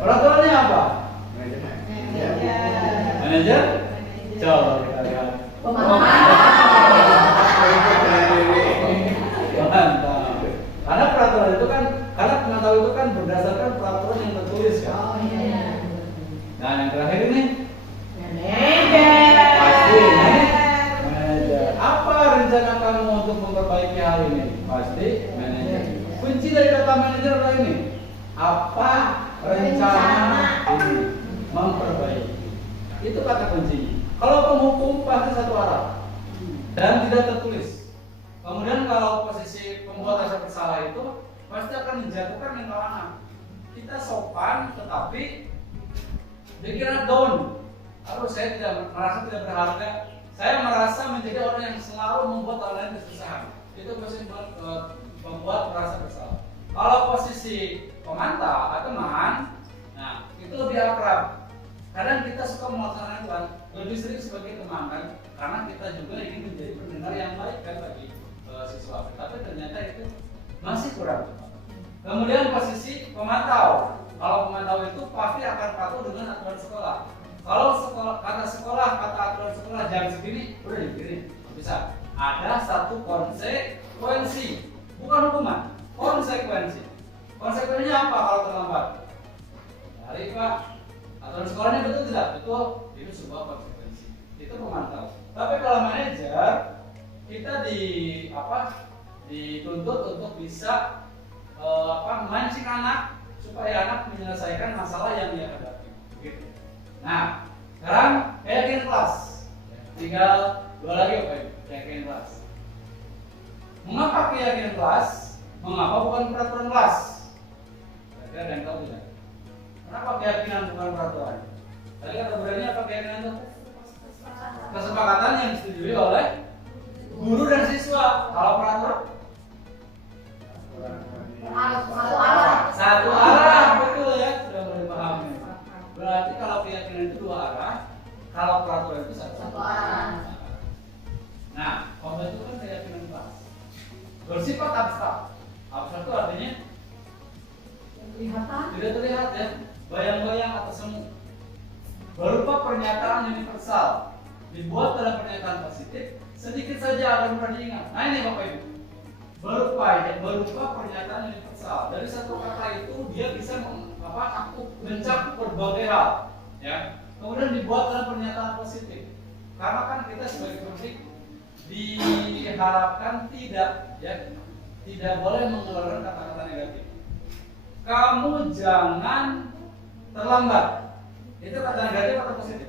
peraturannya apa? Manajer. Coba kita lihat. Pemantau. rencana kamu untuk memperbaiki hal ini? Pasti manajer. Kunci dari kata manajer adalah ini. Apa rencana ini memperbaiki? Itu kata kuncinya. Kalau penghukum pasti satu arah dan tidak tertulis. Kemudian kalau posisi pembuat rasa bersalah itu pasti akan menjatuhkan mental anak. Kita sopan tetapi pikiran down. Harus saya tidak merasa tidak berharga. Saya merasa menjadi orang yang selalu membuat orang lain kesusahan. Itu posisi membuat merasa bersalah. Kalau posisi pemantau atau teman, nah itu lebih akrab. Kadang kita suka melaksanakan Tuhan lebih sering sebagai teman kan, karena kita juga ingin menjadi pendengar yang baik kan bagi siswa. Tapi ternyata itu masih kurang. Kemudian posisi pemantau. Kalau pemantau itu pasti akan patuh dengan aturan sekolah. Kalau kata sekolah, kata aturan sekolah jam segini, udah dikirim. Bisa. Ada satu konsekuensi, bukan hukuman, konsekuensi. Konsekuensinya apa kalau terlambat? Dari Pak, aturan sekolahnya betul tidak? Betul. Itu sebuah konsekuensi. Itu pemantau. Tapi kalau manajer, kita dituntut untuk bisa memancing anak supaya anak menyelesaikan masalah yang dia hadapi. Gitu. Nah, sekarang keyakinan kelas. Tinggal dua lagi apa itu? Keyakinan kelas. Mengapa keyakinan kelas? Mengapa bukan peraturan kelas? Kira-kira ada yang tahu tidak? Kenapa keyakinan bukan peraturan? Tadi kata berani apa keyakinan itu? Kesepakatan yang disetujui oleh guru dan siswa. Kalau peraturan? Satu arah, betul ya, sudah mulai paham. Berarti kalau keyakinan itu dua arah, kalau peraturan itu satu arah. Nah, kalau itu kan keyakinan kelas bersifat abstrak. Abstrak itu artinya tidak terlihat ya, bayang-bayang atau semu. Berupa pernyataan universal, dibuat dalam pernyataan positif, sedikit saja agar mudah diingat. Nah ini Bapak Ibu, berupa pernyataan universal. Dari satu kata itu dia bisa mencakup berbagai hal, ya. Kemudian dibuat dalam pernyataan positif. Karena kan kita sebagai publik diharapkan tidak boleh mengeluarkan kata-kata negatif. Kamu jangan terlambat. Itu kata negatif atau positif?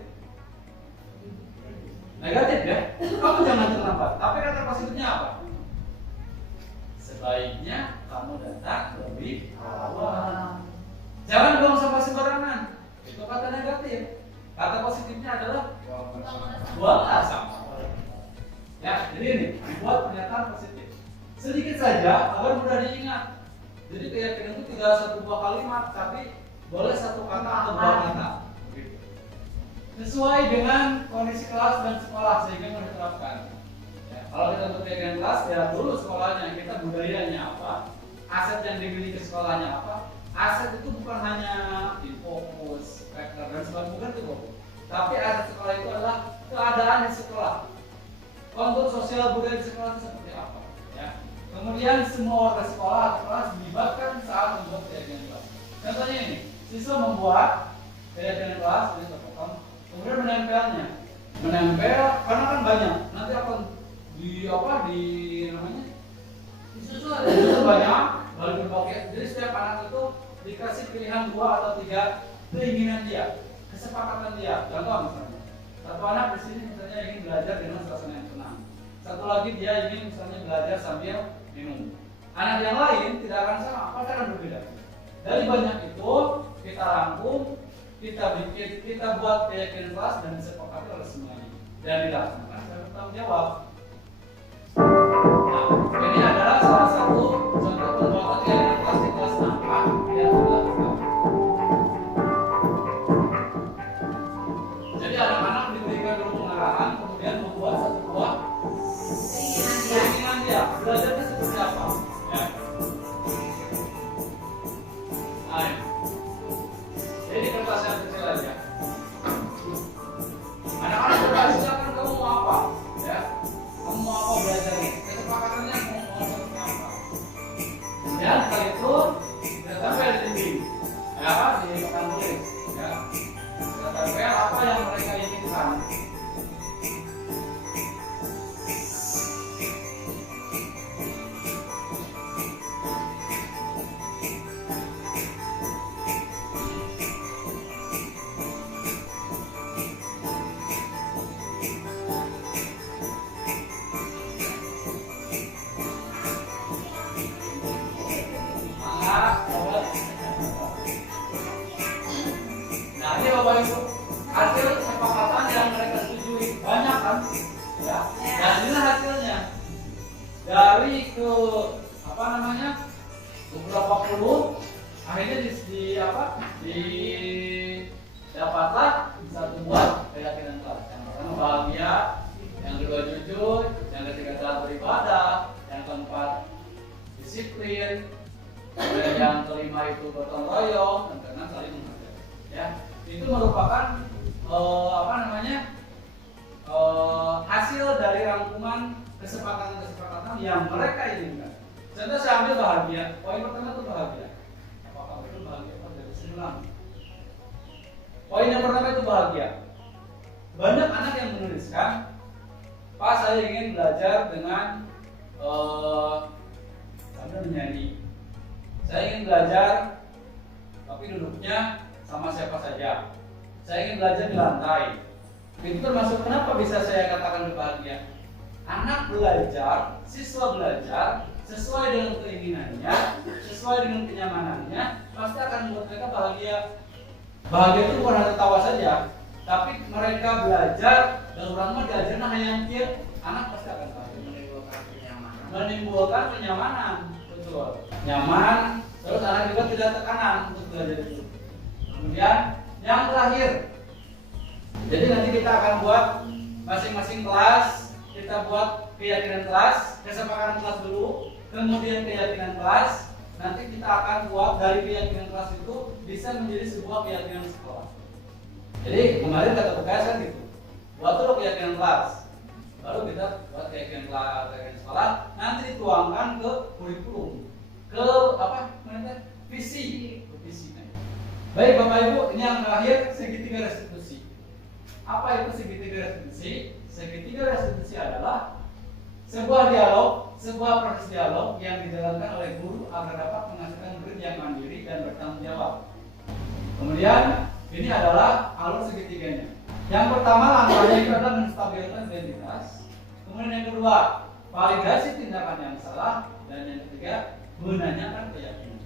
Negatif ya. Kamu jangan terlambat. Tapi kata positifnya apa? Sebaiknya kamu datang lebih awal. Jangan buang sampah sembarangan. Itu kata negatif. Kata positifnya adalah buanglah sampah. Ya, jadi ini dibuat pernyataan positif. Sedikit saja agar mudah diingat. Jadi keyakinan itu tidak satu buah kalimat, tapi boleh satu kata atau dua kata. Sesuai dengan kondisi kelas dan sekolah sehingga mudah diterapkan. Ya, kalau kita untuk keyakinan kelas, ya dulu sekolahnya kita budayanya apa, aset yang dimiliki sekolahnya apa. Aset itu bukan hanya infocus, vektor dan sebagainya, bukan itu, tapi aset sekolah itu adalah keadaan di sekolah. Kontur sosial budaya di sekolah itu seperti apa? Ya. Kemudian semua warga sekolah atau kelas dilibatkan saat membuat keyakinan kelas. Contohnya ini, siswa membuat keyakinan kelas ini terpotong, kemudian menempelnya. Menempel karena kan banyak. Nanti akan disusun banyak, lalu berbagai. Jadi setiap anak itu dikasih pilihan 2 atau 3 keinginan dia, kesepakatan dia. Contoh misalnya, satu anak di sini misalnya ingin belajar dengan suasana yang tenang. Satu lagi dia ingin misalnya belajar sambil minum. Anak yang lain tidak akan sama, pasti akan berbeda. Dari banyak itu kita rangkum, kita buat keyakinan kelas dan disepakati oleh semuanya dan dilaksanakan secara bertanggung jawab. Nah, ini adalah salah satu contoh pembuatan keyakinan kelas di kelas 4 yang dilakukan. Jadi anak-anak diberikan dulu pengarahan, kemudian membuat satu buah keinginan dia. Belajarnya seperti apa? Ya. Nah, ini kertas yang kecil aja. Anak-anak berkata, silakan kamu mau apa? Ya. dari ke apa namanya beberapa puluh, akhirnya dapatlah satu buah keyakinan kelas. Yang pertama bahagia, yang kedua jujur, yang ketiga telah beribadah, yang keempat disiplin, dan yang kelima itu gotong royong, dan keenam saling menghargai. Ya, itu merupakan hasil dari rangkuman kesepakatan yang mereka inginkan. Contoh saya ambil bahagia. Poin pertama itu bahagia. Apakah betul bahagia? Dari sini. Poin yang pertama itu bahagia. Banyak anak yang menuliskan, Pak, saya ingin belajar dengan sambil menyanyi. Saya ingin belajar, tapi duduknya sama siapa saja. Saya ingin belajar di lantai. Itu termasuk kenapa bisa saya katakan bahagia. Anak belajar, siswa belajar sesuai dengan keinginannya, sesuai dengan kenyamanannya, pasti akan membuat mereka bahagia. Bahagia itu bukan hanya tertawa saja, tapi mereka belajar dan orang mah diajarnya hayangkeun, anak pasti akan bahagia. Menimbulkan kenyamanan, betul. Nyaman, terus anak juga tidak tekanan untuk belajar itu. Kemudian yang terakhir, jadi nanti kita akan buat masing-masing kelas, kita buat keyakinan kelas, kesepakatan kelas dulu, kemudian keyakinan kelas. Nanti kita akan buat dari keyakinan kelas itu bisa menjadi sebuah keyakinan sekolah. Jadi kemarin kata PKS kan gitu, buat dulu keyakinan kelas, baru kita buat keyakinan kelas, keyakinan sekolah. Nanti dituangkan ke kurikulum, ke visi. Baik Bapak Ibu, ini yang terakhir segitiga restitusi. Apa itu segitiga restitusi? Segitiga restitusi adalah sebuah dialog, sebuah proses dialog yang dijalankan oleh guru agar dapat menghasilkan murid yang mandiri dan bertanggung jawab. Kemudian ini adalah alur segitiganya. Yang pertama langkahnya itu adalah menstabilkan identitas. Kemudian yang kedua, validasi tindakan yang salah, dan yang ketiga, menanyakan keyakinan.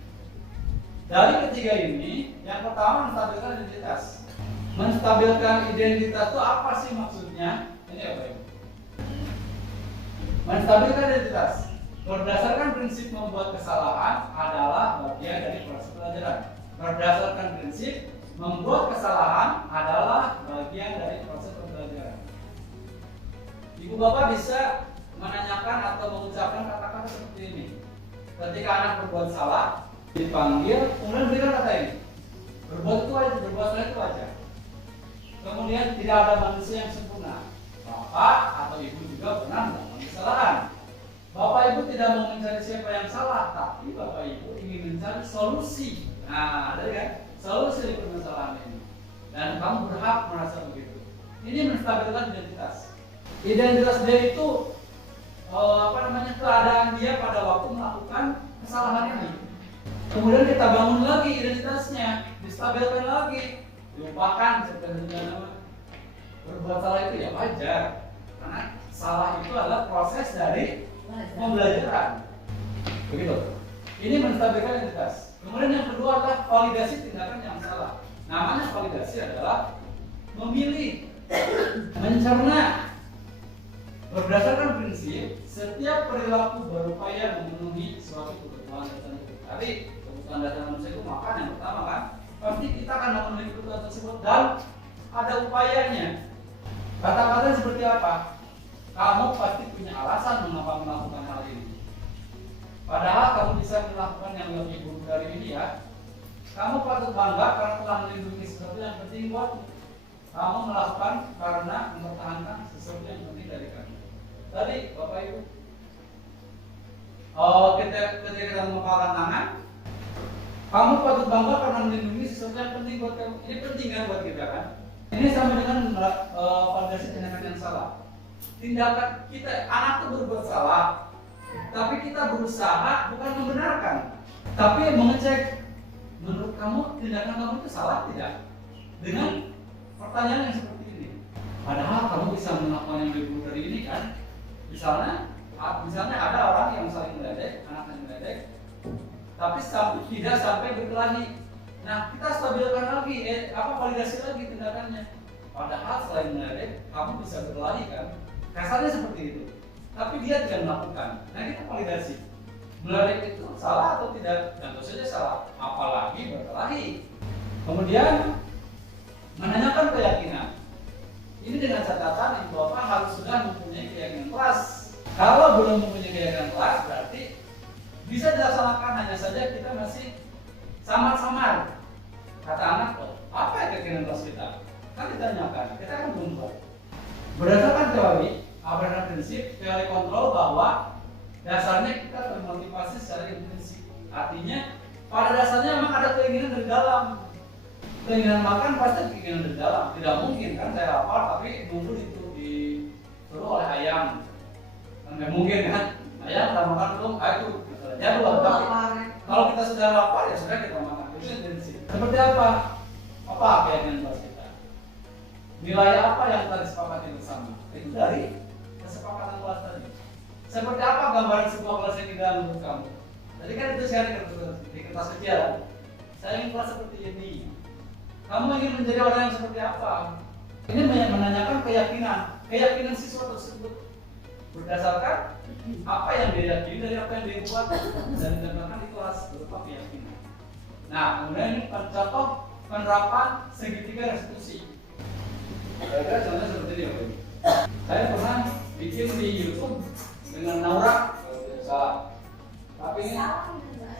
Dari ketiga ini, yang pertama menstabilkan identitas. Menstabilkan identitas itu apa sih maksudnya? Ini apa ya? Menstabilkan identitas berdasarkan prinsip membuat kesalahan adalah bagian dari proses pelajaran. Berdasarkan prinsip membuat kesalahan adalah bagian dari proses pembelajaran. Ibu bapak bisa menanyakan atau mengucapkan kata-kata seperti ini. Ketika anak berbuat salah, dipanggil, kemudian berikan kata ini. Berbuat itu aja, berbuat salah itu aja. Kemudian tidak ada manusia yang sempurna. Bapak atau ibu juga pernah melakukan kesalahan. Bapak ibu tidak mau mencari siapa yang salah, tapi bapak ibu ingin mencari solusi. Nah, ada kan? Solusi dari permasalahan ini. Dan kamu berhak merasa begitu. Ini menstabilkan identitas. Identitas dia itu keadaan dia pada waktu melakukan kesalahan ini. Kemudian kita bangun lagi identitasnya, distabilkan lagi, dilupakan sebenarnya. Berbuat salah itu ya wajar, karena salah itu adalah proses dari pembelajaran. Begitu. Ini menstabilkan identitas. Kemudian yang kedua adalah validasi tindakan yang salah. Namanya validasi adalah memilih, mencerna. Berdasarkan prinsip, setiap perilaku berupaya memenuhi suatu kebutuhan tertentu. Tadi kebutuhan dasar manusia itu makan yang pertama kan, pasti kita akan memenuhi kebutuhan tersebut dan ada upayanya. Kata-kata seperti apa? Kamu pasti punya alasan mengapa melakukan hal ini. Padahal kamu bisa melakukan yang lebih buruk dari ini ya. Kamu patut bangga karena telah melindungi sesuatu yang penting buatmu. Kamu melakukan karena mempertahankan sesuatu yang penting dari kamu. Tadi Bapak Ibu, ketika kita mengepalkan tangan, kamu patut bangga karena melindungi sesuatu yang penting buat kamu. Ini penting kan buat kita kan? Ini sama dengan validasi tindakan yang salah. Tindakan kita, anak itu berbuat salah, tapi kita berusaha bukan membenarkan, tapi mengecek menurut kamu tindakan kamu itu salah tidak? Dengan pertanyaan yang seperti ini. Padahal kamu bisa melakukan yang lebih buruk dari ini kan? Misalnya ada orang yang saling meledek, anak yang meledek, tapi tidak sampai berkelahi. Nah, kita stabilkan lagi, validasi lagi tindakannya. Padahal selain meledek, kamu bisa berkelahi kan? Kasarnya seperti itu. tapi dia tidak melakukan. Nah, kita validasi. Menarik itu salah atau tidak? Tentu saja salah. Apalagi berkelahi. Kemudian menanyakan keyakinan. Ini dengan catatan ibu bapak harus sudah mempunyai keyakinan kelas. Kalau belum mempunyai keyakinan kelas, berarti bisa dilaksanakan, hanya saja kita masih samar-samar. Kata anak, oh, apa ya keyakinan kelas kita? Kan ditanyakan, kita kan belum buat. Berdasarkan teori, berdasarkan prinsip, teori kontrol bahwa dasarnya kita termotivasi secara intrinsik. Artinya, pada dasarnya memang ada keinginan dari dalam. Keinginan makan pasti keinginan dari dalam. Tidak mungkin kan saya lapar tapi nunggu itu disuruh oleh ayam. Kan nggak mungkin kan? Ayam udah makan belum? Itu jadwal. Tapi kalau kita sudah lapar ya sudah kita makan. Itu intrinsik. Seperti apa? Apa keinginan kelas kita? Nilai apa yang telah disepakati bersama? Itu dari kesepakatan kelas tadi. Seperti apa gambaran sebuah kelas yang tidak menurut kamu? Tadi kan itu saya di kertas kecil. Saya ingin kelas seperti ini. Kamu ingin menjadi orang yang seperti apa? Ini menanyakan keyakinan. Keyakinan siswa tersebut berdasarkan apa yang dia yakini dari apa yang dia buat dan ditempatkan di kelas berupa keyakinan. Nah, kemudian ini contoh penerapan segitiga restitusi. Kira-kira contohnya seperti ini, Pak. Saya pernah bikin di YouTube dengan Naura, salah. Tapi ini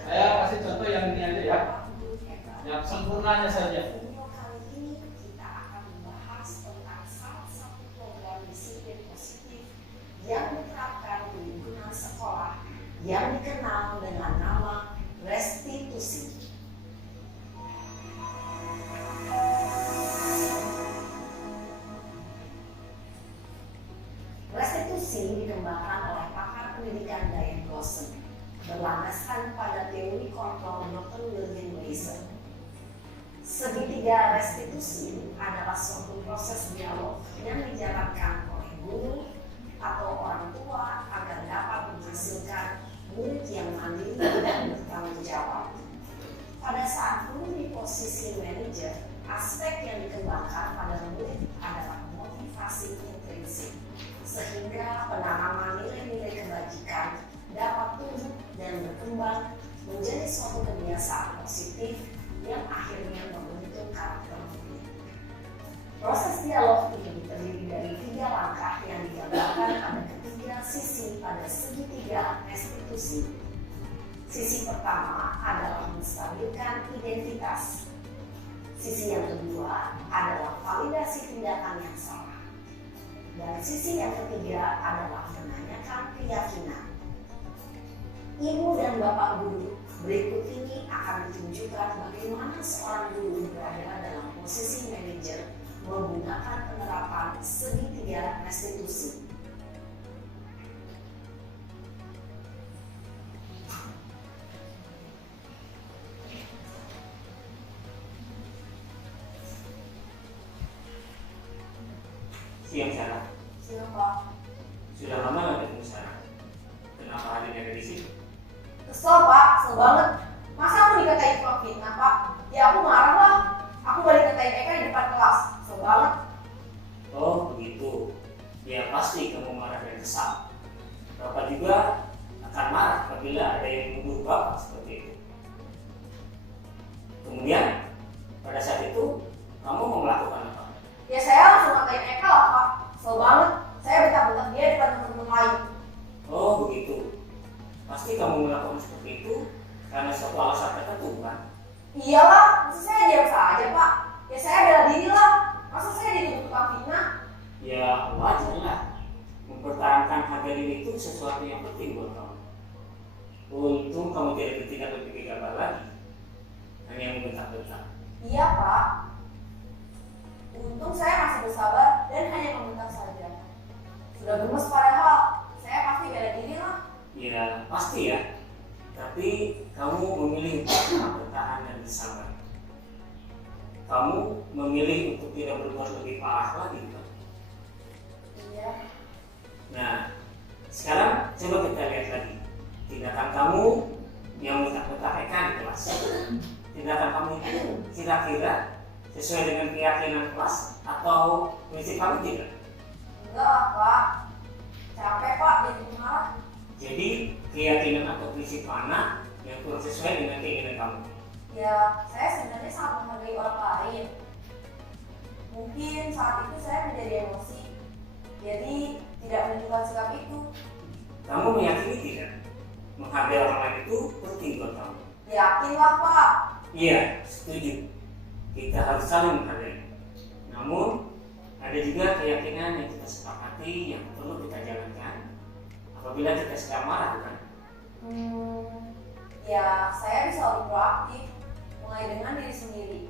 saya kasih contoh yang ini aja ya, yang sempurnanya saja. Yang diterapkan di lingkungan sekolah yang dikenal dengan nama restitusi. Restitusi dikembangkan oleh pakar pendidikan Diane Gosson berlandaskan pada teori kontrol Dr. William Mason. Segitiga restitusi adalah suatu proses dialog yang dijalankan oleh guru atau orang tua agar dapat menghasilkan murid yang mandiri dan bertanggung jawab. Pada saat guru di posisi manajer, aspek yang dikembangkan pada murid adalah motivasi intrinsik, sehingga penanaman nilai-nilai kebajikan dapat tumbuh dan berkembang menjadi suatu kebiasaan positif yang akhirnya membentuk karakter murid. Proses dialog ini terdiri dari 3 langkah yang digambarkan pada ketiga sisi pada segitiga restitusi. Sisi pertama adalah menstabilkan identitas. Sisi yang kedua adalah validasi tindakan yang salah. Dan sisi yang ketiga adalah menanyakan keyakinan. Ibu dan bapak guru, berikut ini akan ditunjukkan bagaimana seorang guru berada dalam posisi manajer menggunakan penerapan segitiga restitusi. Siang Sarah. Siap, Pak. Sudah lama nggak ketemu Sarah? Kenapa hadirnya ada di sini? Kesel, Pak. Kesel banget. Masa aku dikatain tukang fitnah, Pak? Ya aku marah lah. Aku balik dikatain Eka di depan kelas. Kesel banget. Oh begitu. Ya pasti kamu marah dan kesal. Bapak juga akan marah apabila ada yang menuduh Bapak seperti itu. Kemudian pada saat itu kamu mau melakukan apa? Ya saya langsung ngatain Eka lah, Pak. Kesel banget. Saya bentak-bentak dia depan teman-teman lain. Oh begitu. Pasti kamu melakukan seperti itu karena suatu alasan tertentu, bukan? Iyalah, masa saya diam saja, Pak? Ya saya bela diri lah. Masa saya dituduh tukang fitnah? Ya wajar lah. Mempertahankan harga diri itu sesuatu yang penting buat kamu. Untung kamu tidak bertindak lebih gegabah lagi, hanya membentak-bentak. Iya, Pak. Untung saya masih bersabar dan hanya membentak saja. Sudah gemes padahal, saya pasti bela diri lah. Ya pasti ya. Tapi kamu memilih untuk bertahan dan bersabar. Kamu memilih untuk tidak berbuat lebih parah lagi, kan? Iya. Nah, sekarang coba kita lihat lagi tindakan kamu yang bentak-bentak Eka di kelas. Tindakan kamu itu kira-kira sesuai dengan keyakinan kelas atau prinsip kamu tidak? Enggak, Pak. Capek, Pak, jadi keyakinan atau prinsip anak yang kurang sesuai dengan keinginan kamu? Ya, saya sebenarnya sangat menghargai orang lain. Mungkin saat itu saya menjadi emosi, jadi tidak menunjukkan sikap itu. Kamu meyakini tidak menghargai orang lain itu penting buat kamu? Yakinlah Pak. Iya, setuju. Kita harus saling menghargai. Namun ada juga keyakinan yang kita sepakati yang perlu kita jalankan apabila kita sedang marah, bukan? Ya, saya bisa lebih proaktif, mulai dengan diri sendiri.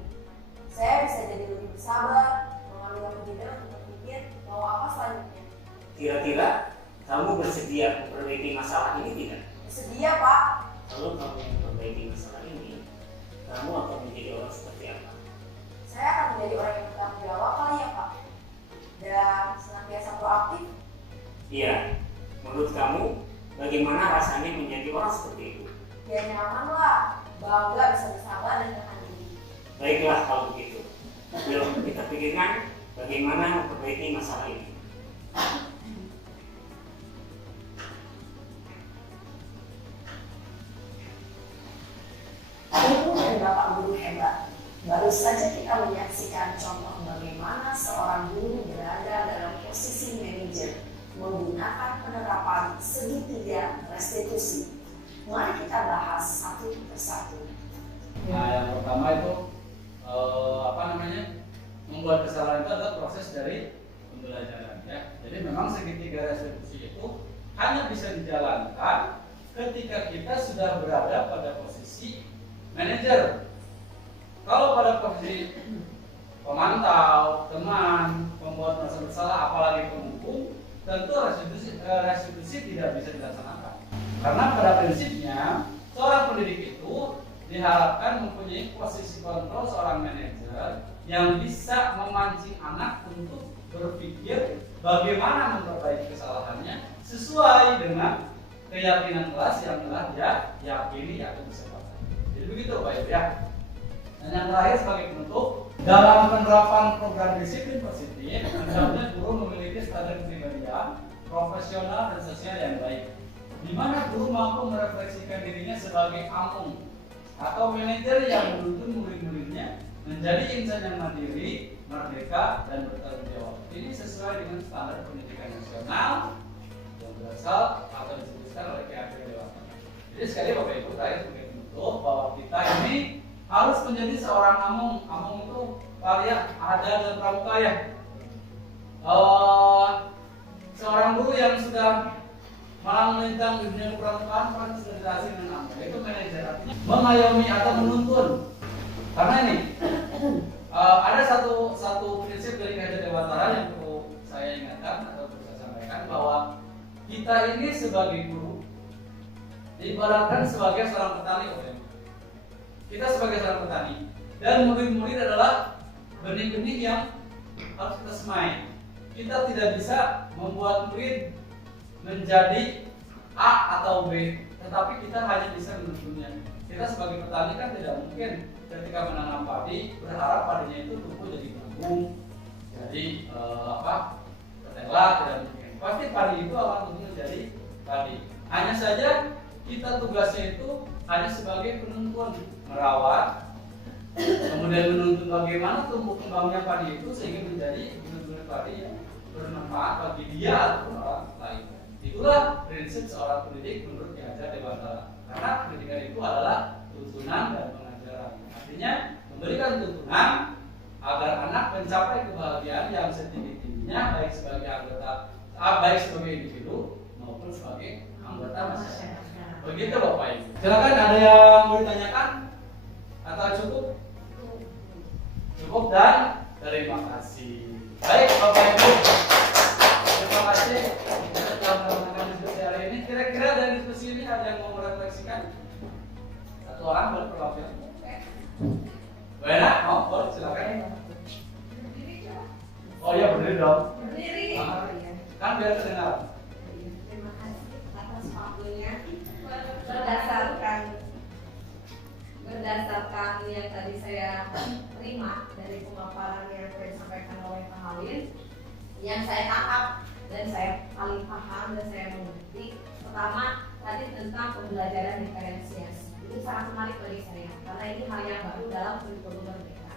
Saya bisa jadi lebih bersabar, mengambil kebijakan untuk berpikir mau apa selanjutnya. Kira-kira kamu bersedia memperbaiki masalah ini tidak? Bersedia Pak. Kalau kamu memperbaiki masalah ini, kamu akan menjadi orang seperti apa? Saya akan menjadi orang yang bertanggung jawab kali ya Pak. Dan senantiasa proaktif. Iya, menurut kamu bagaimana rasanya menjadi orang seperti itu? Ya nyaman lah, bangga bisa bersabar dan menahan diri. Baiklah kalau begitu. Yuk kita pikirkan bagaimana memperbaiki masalah ini. Ibu dan Bapak guru hebat, baru saja kita menyaksikan contoh bagaimana seorang guru berada dalam posisi manajer menggunakan penerapan segitiga restitusi. Mari kita bahas satu persatu. Nah, yang pertama itu membuat kesalahan itu adalah proses dari pembelajaran ya. Jadi memang segitiga restitusi itu hanya bisa dijalankan ketika kita sudah berada pada posisi manajer. Kalau pada posisi pemantau, teman, pembuat merasa bersalah, apalagi penghukum, tentu restitusi tidak bisa dilaksanakan. Karena pada prinsipnya seorang pendidik itu diharapkan mempunyai posisi kontrol seorang manajer yang bisa memancing anak untuk berpikir bagaimana memperbaiki kesalahannya sesuai dengan keyakinan kelas yang telah dia yakini atau disepakati. Jadi begitu Pak Ibu ya. Dan yang terakhir sebagai penutup, dalam penerapan program disiplin positif, hendaknya guru memiliki standar kepribadian, profesional dan sosial yang baik, di mana guru mampu merefleksikan dirinya sebagai amung atau manajer yang menuntun murid-muridnya menjadi insan yang mandiri, merdeka, dan bertanggung jawab. Ini sesuai dengan standar pendidikan nasional yang berasal atau disebutkan oleh KAP Dewata. Jadi sekali Bapak Ibu, terakhir sebagai penutup bahwa kita ini harus menjadi seorang amung. Amung itu karya ada dan pramuka ya. Seorang guru yang sudah malang melintang di dunia kepramukaan pasti sudah berhasil dengan amung. Itu manajer, artinya mengayomi atau menuntun. Karena ini ada satu prinsip dari KJ Dewantara yang perlu saya ingatkan atau perlu saya sampaikan, bahwa kita ini sebagai guru diibaratkan sebagai seorang petani. Kita sebagai seorang petani dan murid-murid adalah benih-benih yang harus kita semai. Kita tidak bisa membuat murid menjadi A atau B, tetapi kita hanya bisa menuntunnya. Kita sebagai petani kan tidak mungkin ketika menanam padi berharap padinya itu tumbuh jadi jagung, jadi ketela, tidak mungkin. Pasti padi itu akan tumbuh menjadi padi. Hanya saja kita tugasnya itu hanya sebagai penuntun, merawat, kemudian menuntun bagaimana tumbuh kembangnya padi itu sehingga menjadi benar-benar padi yang bermanfaat bagi dia atau orang lain. Itulah prinsip seorang pendidik menurut KJ Dewantara. Karena pendidikan itu adalah tuntunan dan pengajaran. Artinya memberikan tuntunan agar anak mencapai kebahagiaan yang setinggi-tingginya, baik sebagai individu maupun sebagai anggota masyarakat. Begitu Bapak Ibu. Silakan, ada yang mau ditanyakan atau cukup? Cukup dan terima kasih. Baik Bapak Ibu, terima kasih telah menonton diskusi hari ini. Kira-kira dari diskusi ini ada yang mau merefleksikan? Satu orang boleh perwakilan. Enak, boleh silakan. Oh iya, berdiri dong. Berdiri. Kan biar kedengaran. Terima kasih atas waktunya. Berdasarkan yang tadi saya terima dari pemaparan yang saya disampaikan oleh Pak Halin, yang saya tangkap dan saya paling paham dan saya mengerti, pertama tadi tentang pembelajaran diferensiasi. Ini sangat menarik bagi saya karena ini hal yang baru dalam kurikulum merdeka.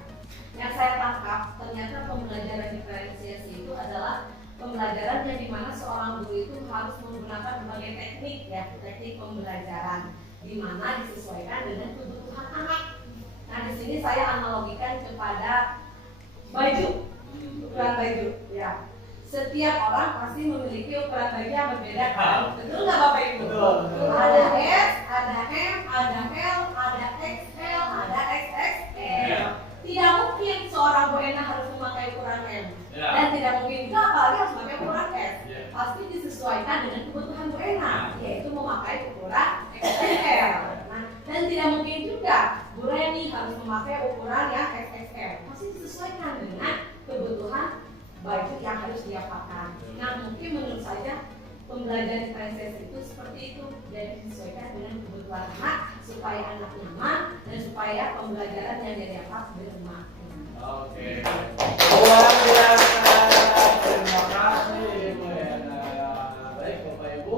Yang saya tangkap ternyata pembelajaran diferensiasi itu adalah pembelajaran yang dimana seorang guru itu harus menggunakan berbagai teknik ya, teknik pembelajaran di mana disesuaikan dengan kebutuhan anak. Nah di sini saya analogikan kepada baju, ukuran baju ya. Setiap orang pasti memiliki ukuran baju yang berbeda kan? Betul nggak Bapak Ibu? Betul. Ada S, ada M, ada L, ada XL, ada XXL. Tidak mungkin seorang Bu Ena harus memakai ukuran M. Dan tidak mungkin juga apalagi harus memakai ukuran S. Pasti disesuaikan dengan kebutuhan Bu Ena, yaitu memakai ukuran XXL. Nah, dan tidak mungkin juga Bu Reni harus memakai ukuran yang XXL. Pasti disesuaikan dengan kebutuhan baju yang harus dia pakai. Nah, mungkin menurut saya pembelajaran diferensiasi itu seperti itu, jadi disesuaikan dengan kebutuhan anak supaya anak nyaman dan supaya pembelajaran yang dia dapat bermakna. Oke. Luar biasa. Terima kasih Ibu Ena. Baik Bapak Ibu,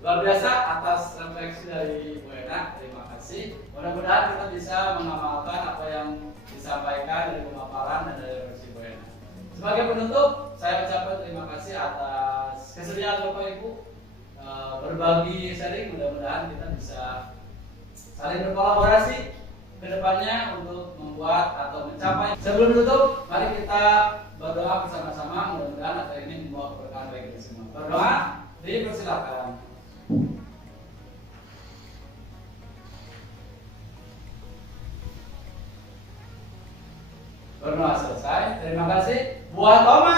luar biasa atas refleksi dari Ibu Ena. Terima kasih. Mudah-mudahan kita bisa mengamalkan apa yang disampaikan dari pemaparan dan dari refleksi Bu Ena. Sebagai penutup, saya ucapkan terima kasih atas kesediaan Bapak Ibu berbagi sharing. Mudah-mudahan kita bisa saling berkolaborasi ke depannya untuk membuat atau mencapai. Sebelum tutup, mari kita berdoa bersama-sama. Mudah-mudahan acara ini membawa keberkahan bagi kita semua. Berdoa, dipersilakan. Berdoa selesai. Terima kasih buat Thomas.